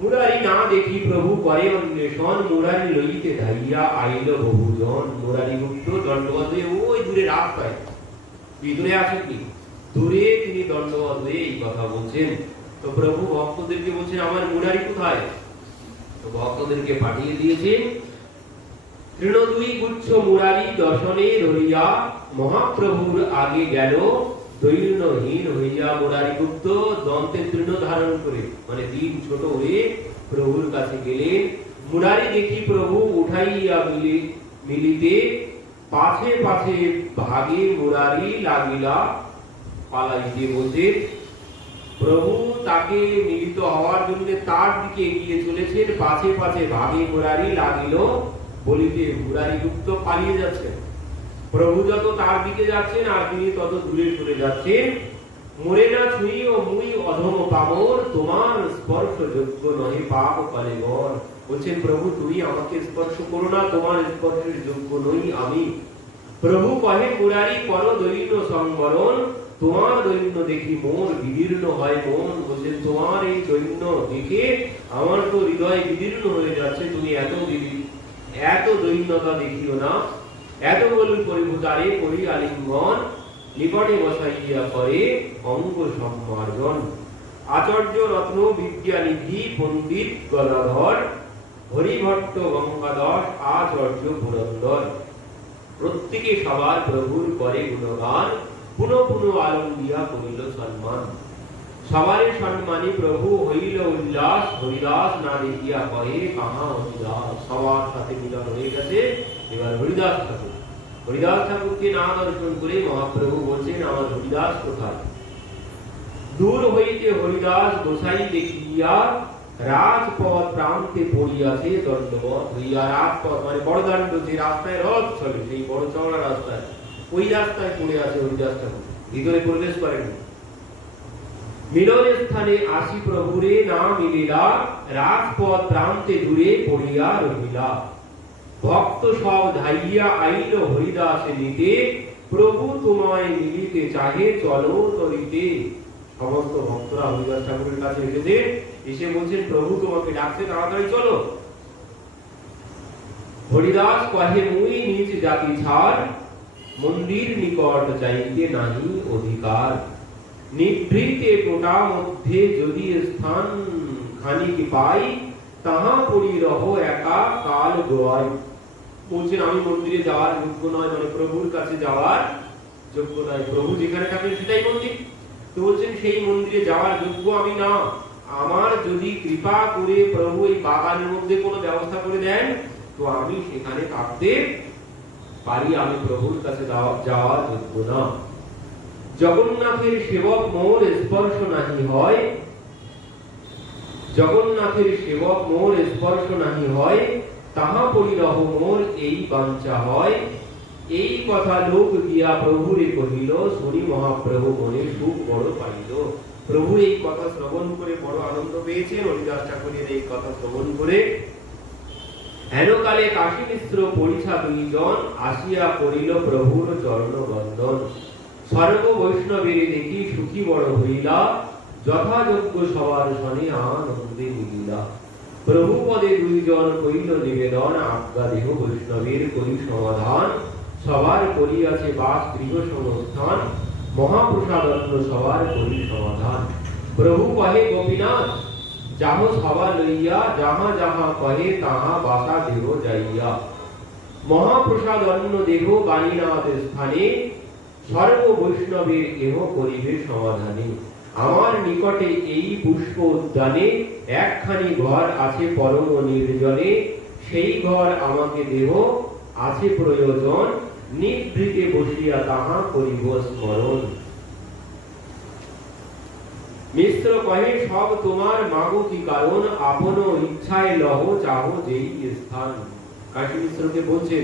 মুরারি না দেখি প্রভু করে অন্বেষণ, মুরারি লইতে ধাইয়া আইল বহুজন। মুরারি গুপ্ত দণ্ডবধ হয়ে ওই দূরে রাস্তায়, ভিতরে আছেন কি দূরে তিনি দণ্ডবধ হয়ে এই কথা বলছেন। তো প্রভু ভক্তদেরকে বলছেন আমার মুরারি কোথায়? তো ভক্তদেরকে পাঠিয়ে দিয়েছেন। তৃণদুই গুচ্ছ মুরারি দর্শনে রইয়া মহাপ্রভুর আগে গেল দৈন্যহীন হইয়া। মুরারি গুপ্ত দন্তে তৃণ ধারণ করে মানে দিন ছোট হয়ে প্রভুর কাছে গেলেন। মুরারি দেখি প্রভু উঠাইয়া মিলিতে পাছে পাছে ভাগে মুরারি লাগিলা পালাইতে। বলতে প্রভু তাকে মিলিত হওয়ার জন্য তার দিকে এগিয়ে চলেছেন, পাছে পাছে ভাগে মুরারি লাগিল বলিতে মুরারি গুপ্ত পালিয়ে যাচ্ছেন। প্রভু যত তার দিকে যাচ্ছেন আর তিনি তত দূরে সরে যাচ্ছেন। মোরে না ছুঁই ও মুই অধম পামর, তোমার স্পর্শ যোগ্য নহে পাপ কলেবর। বলছেন প্রভু তুমি আমাকে স্পর্শ করো না, তোমার স্পর্শের যোগ্য নই আমি। প্রভু কহে মুরারি কর দৈন্য সংবরণ, তোমার দৈন্য দেখি মোর বিদীর্ণ হয় মন। বলছেন তোমার এই দৈন্য দেখে আমার তো হৃদয় বিদীর্ণ হয়ে যাচ্ছে, তুমি এত দৈন্যতা দেখিও না। এত বলুন পরিভূতারে করি আলিঙ্গন, নিকটে বসাইয়া করে অঙ্গ সম্মার্জন। আচার্য রত্ন বিদ্যানিধি পণ্ডিত গদাধর, হরিভট্ট গঙ্গাধর আচার্য পুরন্দর। প্রত্যেকে সবার প্রভুর করে গুণগান, পুনঃ পুনঃ আলম দিয়া করিল সম্মান। সবারে সম্মানী প্রভু হইল উল্লাস, হরিদাস না দেখিয়া কহে কাহা হরিদাস। সবার সাথে মিলন হয়ে গেছে, এবার হরিদাস ঠাকুর। হরিদাস ঠাকুরকে না দর্শন করে মহাপ্রভু বলছেন আমার হরিদাস কোথায়? দূর হইতে হরিদাস গোসাই দেখিয়া রাজপথ প্রান্তে পড়িয়াছে দণ্ডবধ হইয়া। রাজপথ মানে বড়দাণ্ড, যে রাস্তায় রথ চলে সেই বড় চওড়া রাস্তায়, ওই রাস্তায় পড়ে আছে হরিদাস ঠাকুর, ভিতরে প্রবেশ করেনি। মিলনের স্থানে আসি প্রভুরে না মিলিলা, রাজপথ প্রান্তে দূরে পড়িয়া রহিলা। ভক্ত সব ধাইয়া আইল হরিদাসে নিতে, প্রভু তোমায় মিলিতে চাহে চলো তরিতে। সমস্ত ভক্তরা হরিদাস ঠাকুরের কাছে এসেছে, এসে বলছেন প্রভু তোমাকে ডাকছে, তাড়াতাড়ি চলো। হরিদাস কহে মুই নিজ জাতি ছাড়, মন্দির নিকট যাইতে নাহি অধিকার। নিভৃতে টোটা মধ্যে যদি স্থান খানিক পাই, তাহা পড়ি রহ একা কাল গোয়াই। বলছেন আমি মন্দিরে যাওয়ার যোগ্য নয়, মানে প্রভুর কাছে যাওয়ার যোগ্য নয়। প্রভু যেখানে থাকেন সেটাই মন্দির। তো বলছেন সেই মন্দিরে যাওয়ার যোগ্য আমি না। আমার যদি কৃপা করে প্রভু এই বাগানের মধ্যে কোনো ব্যবস্থা করে দেন, তো আমি সেখানে থাকতে পারি, আমি প্রভুর কাছে যাওয়ার যোগ্য না। জগন্নাথের সেবক মোর স্পর্শ নাহি হয়, জগন্নাথের সেবক মোর স্পর্শ নাহি হয়, তাহা পরিরহ মোর এই বাঞ্ছা হয়। এই কথা লোক গিয়া প্রভুরে কহিল, শুনি মহাপ্রভু মনে সুখ বড় পাইল। প্রভু এই কথা শ্রবণ করে বড় আনন্দ পেয়েছেন। হরিদাস ঠাকুরের এই কথা শ্রবণ করে হেনকালে কাশী মিশ্র পরিছা দুইজন আসিয়া করিল প্রভুর চরণ বন্দন। স্বর্গ বৈষ্ণবের দেখি সুখী বড় হইলা, যথাযোগ্য সবার সনে আনন্দে মিলিলা। প্রভু পদে দুইজন কইল নিবেদন, আজ্ঞা দেহ বৈষ্ণবের করি সমাধান। সবার করিয়াছে বাস গৃহ সংস্থান, মহাপ্রসাদত্ন সবার করি সমাধান। প্রভু কহে গোপীনাথ যাহ সভা লইয়া, যাহা যাহা কহে তাহা বাসা দেহ যাইয়া। মহাপ্রসাদ অন্ন দেহ বাণীনাথ স্থানে, সর্ব বৈষ্ণবের এহ করিবে সমাধানে। আমার নিকটে এই পুষ্প উদ্যানে একখানি ঘর আছে পরম নির্জনে, সেই ঘর আমাকে দেহ আছে প্রয়োজন, নিভৃতে বসিয়া তাহা করিব স্মরণ। মিশ্র কহে সব তোমার মাগো কি কারণ, আপন ইচ্ছায় লহ চাহ যেই স্থান। কাশী মিশ্রকে বলছেন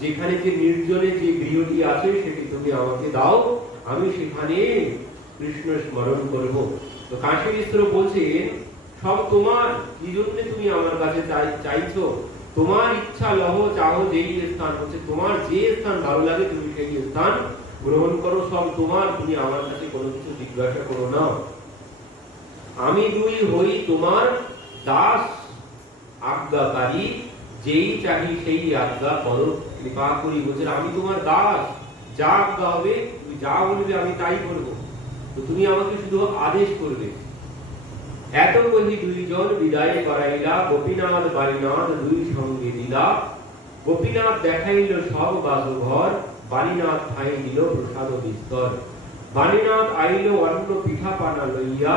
যেখানে যে নির্জনে যে গৃহটি আছে সেটি তুমি আমাকে দাও, আমি সেখানে কৃষ্ণ স্মরণ করব। তো কাশী মিশ্র বলছেন সব তোমার, কি জন্য তুমি আমার কাছে চাইছো? তোমার ইচ্ছা লহ চাহ যেই স্থান, হচ্ছে তোমার যে স্থান ভালো লাগে তুমি সেই স্থান গ্রহণ করো, সব তোমার, তুমি আমার কাছে কোনো কিছু জিজ্ঞাসা করো না। আমি দুই হই তোমার দাস আজ্ঞাকারী, যেই চাহি সেই আজ্ঞা করো কৃপা করি। বলছেন আমি তোমার দাস, যা আজ্ঞা হবে তুমি যা বলবে আমি তাই করবো, তো তুমি আমাকে শুধু আদেশ করবে। এত কহি দুইজন বিদায় করাইলা, গোপীনাথ বাণীনাথ দুই সঙ্গে দিলা। গোপীনাথ দেখাইল সব বাসঘর, বাণীনাথ ঠাই দিল প্রসাদ বিস্তর। বাণীনাথ আইল অন্ন পিঠা পানা লইয়া,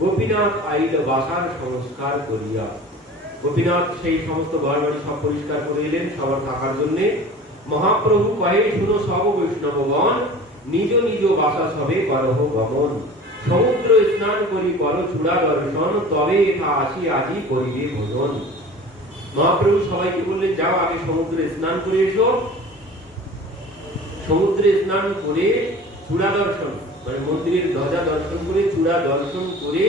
গোপীনাথ আইল বাসার সংস্কার করিয়া। গোপীনাথ সেই সমস্ত ঘর বাড়ি সব পরিষ্কার করে এলেন সবার থাকার জন্য। মহাপ্রভু কহে শুনো সব বৈষ্ণবগণ, নিজ নিজ বাসা সবে করহ গমন। সমুদ্র স্নান করি করো চূড়া দর্শন, তবে এথা আসি আজি করিবে ভোজন। মহাপ্রভু সবাইকে বললেন যাও আগে সমুদ্রে স্নান করে এসো। সমুদ্রে স্নান করে চূড়া দর্শন, মানে মন্দিরের ধ্বজা দর্শন করে চূড়া দর্শন করে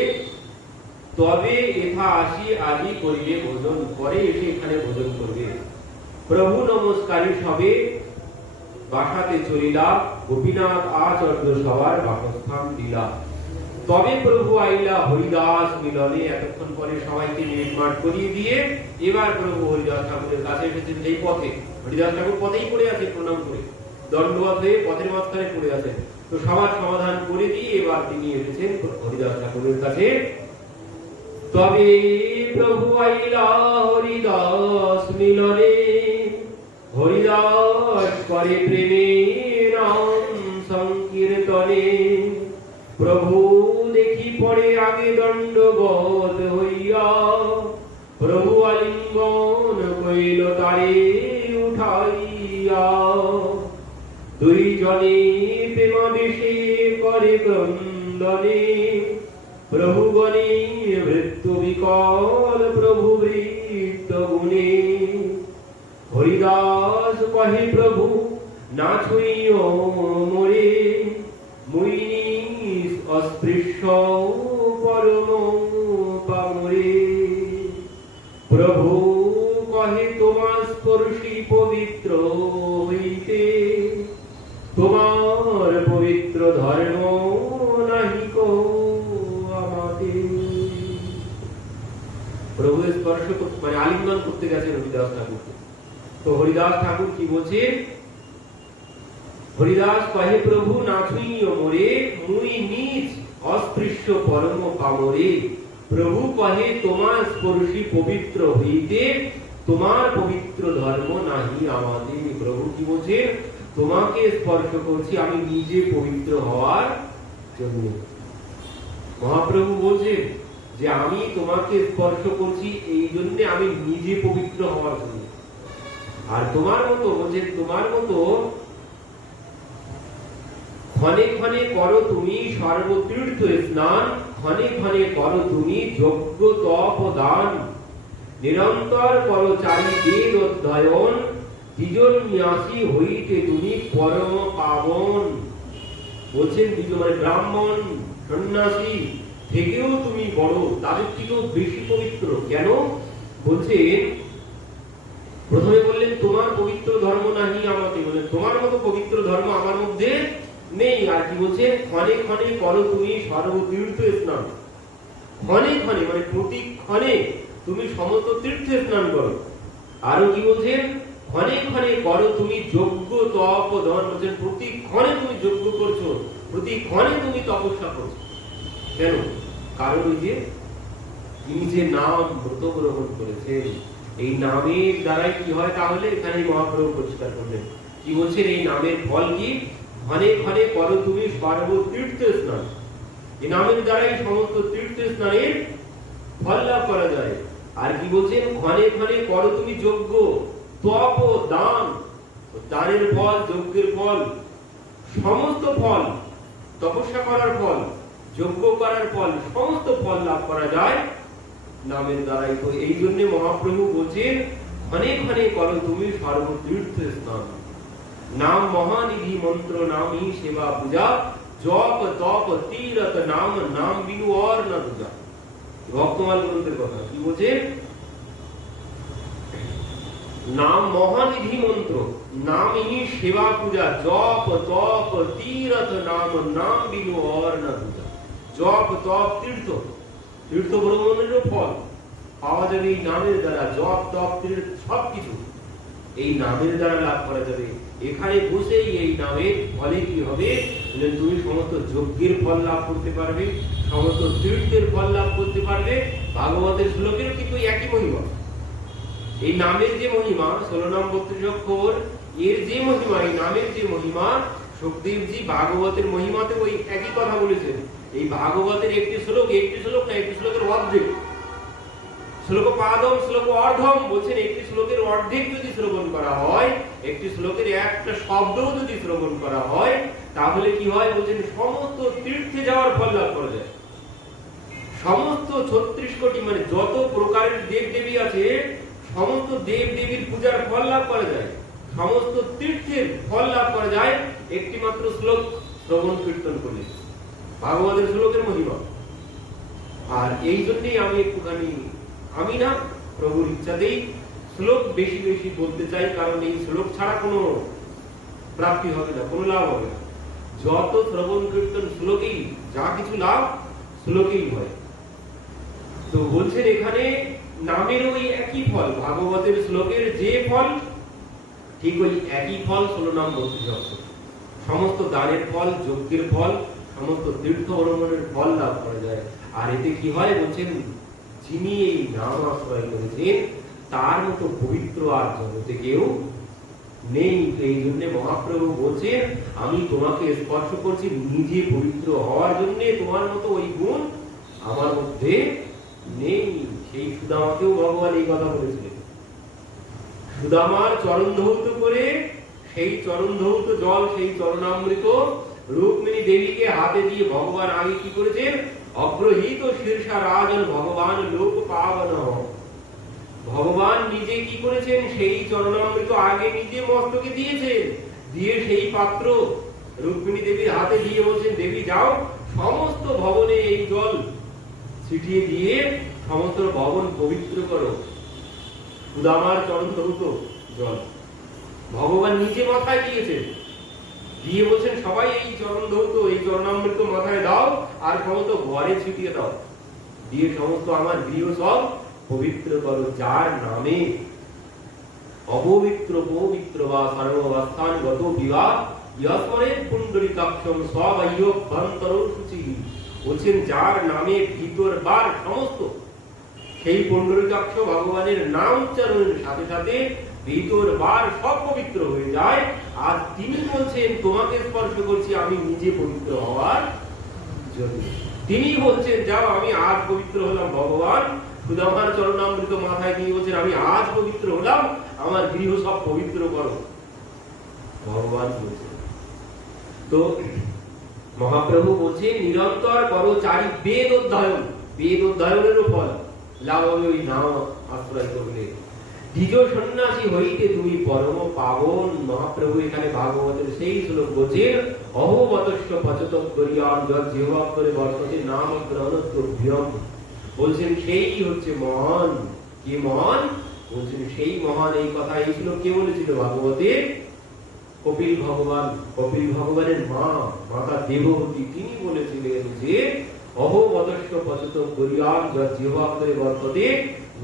তবে এথা আসি আজি করিবে ভোজন, পরে এসে এখানে ভোজন করবে। প্রভু নমস্কারী সবে বাসাতে চলিলা, গোপীনাথ আচার্য সবার বাসস্থান দিলা। তবে প্রভু আইলা হরিদাস মিলনে। এতক্ষণ পরে সবাইকে মিটমাট করিয়ে দিয়ে এবার প্রভু হরিদাস ঠাকুরের কাছে এসেছেন। সেই পথে হরিদাস ঠাকুর পথেই পড়ে আছে, প্রণাম করে দণ্ডবত হয়ে পথের মাঝখানে পড়ে আছেন। তো সবার সমাধান করে দিয়ে এবার তিনি এসেছেন হরিদাস ঠাকুরের কাছে। তবে প্রভু আইলা হরিদাস মিলনে, হরিদাস করে প্রেমের নাম সংকীর্তনে। প্রভু দেখি পড়ে আগে দণ্ডবত হইয়া, প্রভু আলিঙ্গন কইল তারে উঠাইয়া। দুইজনে প্রেমাবেশে করে ক্রন্দনে, প্রভু গণে মৃত্যু বিকল প্রভু বৃত্ত গুণে। হরিদাস কহে প্রভু না ছুঁইও মোরে, মুই অস্পৃশ্য পরম পামরে। প্রভু কহে তোমার স্পর্শী পবিত্র হইতে, তোমার পবিত্র ধর্ম নাহি কো আমাতে। প্রভু স্পর্শ মানে আলিঙ্গন করতে গেছেন হরিদাস ঠাকুরকে। তো হরিদাস ঠাকুর কি বলছেন? হরিদাস কহে প্রভু না ছুঁইও মোরে, মুই নিজ অস্পৃশ্য পরম পামরে। প্রভু কহে তোমার স্পর্শী পবিত্র হইতে, তোমার পবিত্র ধর্ম নাহি আমাদের। প্রভু কি বলছেন? তোমাকে স্পর্শ করছি আমি নিজে পবিত্র হওয়ার জন্য। মহাপ্রভু বলছেন যে আমি তোমাকে স্পর্শ করছি এই জন্য, আমি নিজে পবিত্র হওয়ার জন্য। আর তোমার মতো বলছেন, তোমার মতো ক্ষণে ক্ষণে করো তুমি সর্বতীর্থ স্নান, ক্ষণে ক্ষণে করো তুমি যজ্ঞ তপ দান, নিরন্তর করো চারি বেদ অধ্যয়ন, দ্বিজন্যাসী হইতে তুমি পরম পাবন। বলছেন দ্বিজ মানে ব্রাহ্মণ সন্ন্যাসী থেকেও তুমি বড়, তাদের থেকেও বেশি পবিত্র। কেন? বলছেন প্রথমে বললেন তোমার পবিত্র ধর্ম নাহি আমাকে, বললেন তোমার মতো পবিত্র ধর্ম আমার মধ্যে নেই। আর কি বলছেন? ক্ষণে ক্ষণে করো তুমি সর্বতীর্থ স্নান। ক্ষণে ক্ষণে মানে প্রতি ক্ষণে তুমি সমস্ত তীর্থে স্নান করো। আরো কি বলছেন? ক্ষণে ক্ষণে করো তুমি যজ্ঞ তপ দান। বলছেন প্রতি ক্ষণে তুমি যজ্ঞ করছো, প্রতি ক্ষণে তুমি তপস্যা করছো। কেন? কারণ ওই যে তিনি যে নাম ব্রত গ্রহণ করেছেন, এই নামের দ্বারাই কি হয়? তাহলে এখানে মহাপ্রভু পরিষ্কার করলেন, কি বলছেন? এই নামের ফল কি? ক্ষণে ক্ষণে করো তুমি সর্বতীর্থ স্নান। এই নামের দ্বারাই সমস্ত তীর্থ স্নানের ফল লাভ করা যায়। আর কি বলছেন? ক্ষণে ক্ষণে করো তুমি যজ্ঞ তপ দান। দানের ফল, যজ্ঞের ফল, সমস্ত ফল, তপস্যা করার ফল, যজ্ঞ করার ফল, সমস্ত ফল লাভ করা যায় নামের দ্বারাই। তো এই জন্য মহাপ্রভু বলছেন ক্ষণে ক্ষণে করো তুমি সর্বতীর্থ স্নান। নাম মহানিধি মন্ত্র নামই সেবা পূজা, জপ তপ তীরথ নাম, নাম বিনু আর না পূজা। ভক্তমাল গ্রন্থের কথা কি বলছেন? নাম মহানিধি মন্ত্র নামই সেবা পূজা, জপ তপ তীরথ নাম, নাম বিনু আর না পূজা। জপ তপ তীর্থ, তীর্থ ভ্রমণেরও ফল পাওয়া যাবে এই নামের দ্বারা। জপ তপ তীর্থ সবকিছু এই নামের দ্বারা লাভ করা যাবে। এখানে বসেই এই নামের ফলে কি হবে? তুমি সমস্ত যজ্ঞের ফল লাভ করতে পারবে, সমস্ত তীর্থের ফল লাভ করতে পারবে। ভাগবতের শ্লোকের কিন্তু একই মহিমা। এই নামের যে মহিমা 16 নাম 32 অক্ষর, এর যে মহিমা, এই নামের যে মহিমা, সুখদেবজি ভাগবতের মহিমাতে ওই একই কথা বলেছেন। এই ভাগবতের একটি শ্লোক না, একটি শ্লোকের অর্ধেক, শ্লোক পাদম শ্লোক অর্ধম, বলছেন একটি শ্লোকের অর্ধেক যদি শ্রবণ করা হয়, একটি শ্লোকের একটা শব্দও যদি শ্রবণ করা হয়, তাহলে কি হয়? বলছেন সমস্ত তীর্থে যাওয়ার ফল লাভ করা যায়। সমস্ত 36 কোটি মানে যত প্রকারের দেব দেবী আছে, সমস্ত দেব দেবীর পূজার ফল লাভ করা যায়, সমস্ত তীর্থের ফল লাভ করা যায় একটি মাত্র শ্লোক শ্রবণ কীর্তন করলে। ভাগবতের শ্লোকের মহিমা। আর এই জন্যই আমি একটুখানি, আমি না প্রভুর ইচ্ছাতেই শ্লোক বেশি বেশি বলতে চাই, কারণ এই শ্লোক ছাড়া কোনো প্রাপ্তি হবে না, কোনো লাভ হবে না। যত শ্রবণ কীর্তন শ্লোকেই, যা কিছু লাভ শ্লোকেই হয়। তো বলছেন এখানে নামের ওই একই ফল, ভাগবতের শ্লোকের যে ফল, ঠিক ওই একই ফল 16 নাম 32 অক্ষর। সমস্ত দানের ফল, যজ্ঞের ফল, সমস্ত তীর্থ ভ্রমণের ফল লাভ করা যায়। আর এতে কি হয়? বলছেন যিনি এই নাম আশ্রয় করেছেন তার মতো পবিত্র আর জগতে কেউ নেই। এই জন্য মহাপ্রভু বলছেন আমি তোমাকে স্পর্শ করছি নিজে পবিত্র হওয়ার জন্য, তোমার মতো ওই গুণ আমার মধ্যে নেই। সেই সুদামাকেও ভগবান এই কথা বলেছিলেন। সুদামার চরণ ধৌত করে সেই চরণ ধৌত জল, সেই চরণামৃত রুক্মিণী দেবীকে হাতে দিয়ে ভগবান আগে কি করেছেন? অগ্রহিত শীর্ষা রাজন ভগবান লোক পাবন। ভগবান নিজে কি করেছেন? সেই চরণামৃত আগে নিজে মস্তকে দিয়েছেন, দিয়ে সেই পাত্র রুক্মিণী দেবীর হাতে দিয়ে বলছেন দেবী যাও সমস্ত ভবনে এই জল ছিটিয়ে দিয়ে সমস্ত ভবন পবিত্র করো। সুদামার চরণ ধৌত জল ভগবান নিজে মাথায় দিয়েছেন, দিয়ে বলছেন সবাই এই চরণ ধৌত, এই চরণামৃত মাথায় দাও আর সমস্ত ঘরে ছিটিয়ে দাও, দিয়ে সমস্ত আমার গৃহ সব পবিত্র করো, যার নামে অপবিত্র পবিত্র বা সর্বাবস্থান গত বিবাহ ইয়াসরে পুণ্ডরিকাক্ষম স্ববাহ্য অভ্যন্তর সূচি। বলছেন যার নামে ভিতর বার সমস্ত, সেই পুণ্ডরিকাক্ষ ভগবানের নাম উচ্চারণের সাথে সাথে ভিতর বার সব পবিত্র হয়ে যায়। আর তিনি বলছেন তোমাকে স্পর্শ করছি আমি নিজে পবিত্র হওয়ার জন্য। তিনি বলছেন যাও আমি আজ পবিত্র হলাম ভগবান, সুদামার চরণামৃত মাথায় তিনি বলছেন আমি আজ পবিত্র হলাম, আমার গৃহ সব পবিত্র করো। ভগবান বলছেন তো মহাপ্রভু বলছেন নিরন্তর করো চারি বেদ অধ্যয়ন, বেদ অধ্যয়নেরও ফল লাভ হবে ওই নাম আশ্রয় করলে। দ্বিজ সন্ন্যাসী হইতে তুমি পরম পাবন। মহাপ্রভু এখানে ভাগবতের সেই শ্লোক বলছেন অহবতস্য পচতক করিয়াম যৎ জিহ্বাক্ষরে বর্ততে নাম গ্রহণত্বভ্যম। বলছেন সেই হচ্ছে মহান। কি মহান? বলছেন সেই মহান। এই কথা এই শ্লোক কে বলেছিল ভাগবতে? কপিল ভগবান, কপিল ভগবানের মা মাতা দেবহূতি, তিনি বলেছিলেন যে অহবতস্য পচতক করিয়াম যৎ জিহ্বাক্ষরে বর্ততে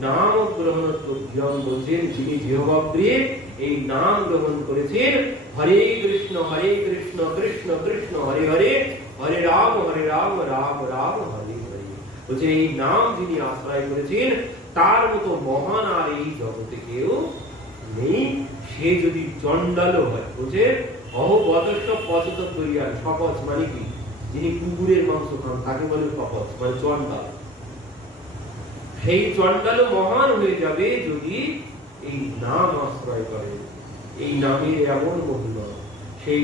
নাম গ্রহণত্বভ্যম। বলছেন যিনি জিহ্বাগ্রে এই নাম গ্রহণ করেছেন হরে কৃষ্ণ কৃষ্ণ কৃষ্ণ হরে হরে, হরে রাম রাম রাম হরে হরে। বলছে এই নাম যিনি আশ্রয় করেছেন তার মতো মহান আর এই জগতে কেউ নেই। সে যদি চণ্ডালও হয়, বলছে অহবতস্য পচতক করিয়াম। শপথ মানে কি? যিনি কুকুরের মাংস খান তাকে বলে শপথ, মানে চণ্ডাল। সেই চণ্ডাল মহান হয়ে যাবে যদি এই নাম আশ্রয় করে। এই নামের এমন মহিমা। সেই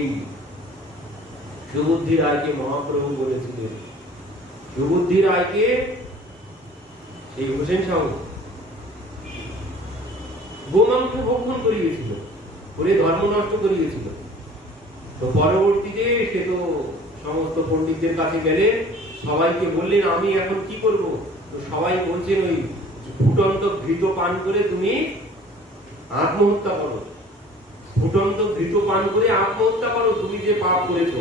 সুবুদ্ধি রায়কে মহাপ্রভু বলেছিলেন, সুবুদ্ধি রায়কে সেই হোসেন শাহ গোমাংস ভক্ষণ করিয়েছিল, করে ধর্ম নষ্ট করিয়েছিল। তো পরবর্তীতে সে তো সমস্ত পণ্ডিতদের কাছে গেলে সবাইকে বললেন আমি এখন কি করব? তো সবাই বলছেন ওই ফুটন্ত ঘৃত পান করে তুমি আত্মহত্যা করো, ফুটন্ত ঘৃত পান করে আত্মহত্যা করো, তুমি যে পাপ করেছো।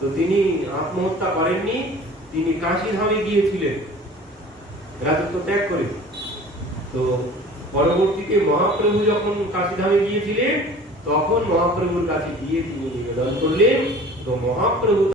তো তিনি আত্মহত্যা করেননি, তিনি কাশীধামে গিয়েছিলেন রাজত্ব ত্যাগ করে। তো পরবর্তীতে মহাপ্রভু যখন কাশীধামে গিয়েছিলেন তখন মহাপ্রভুর কাছে গিয়ে তিনি নিবেদন করলেন। তো মহাপ্রভু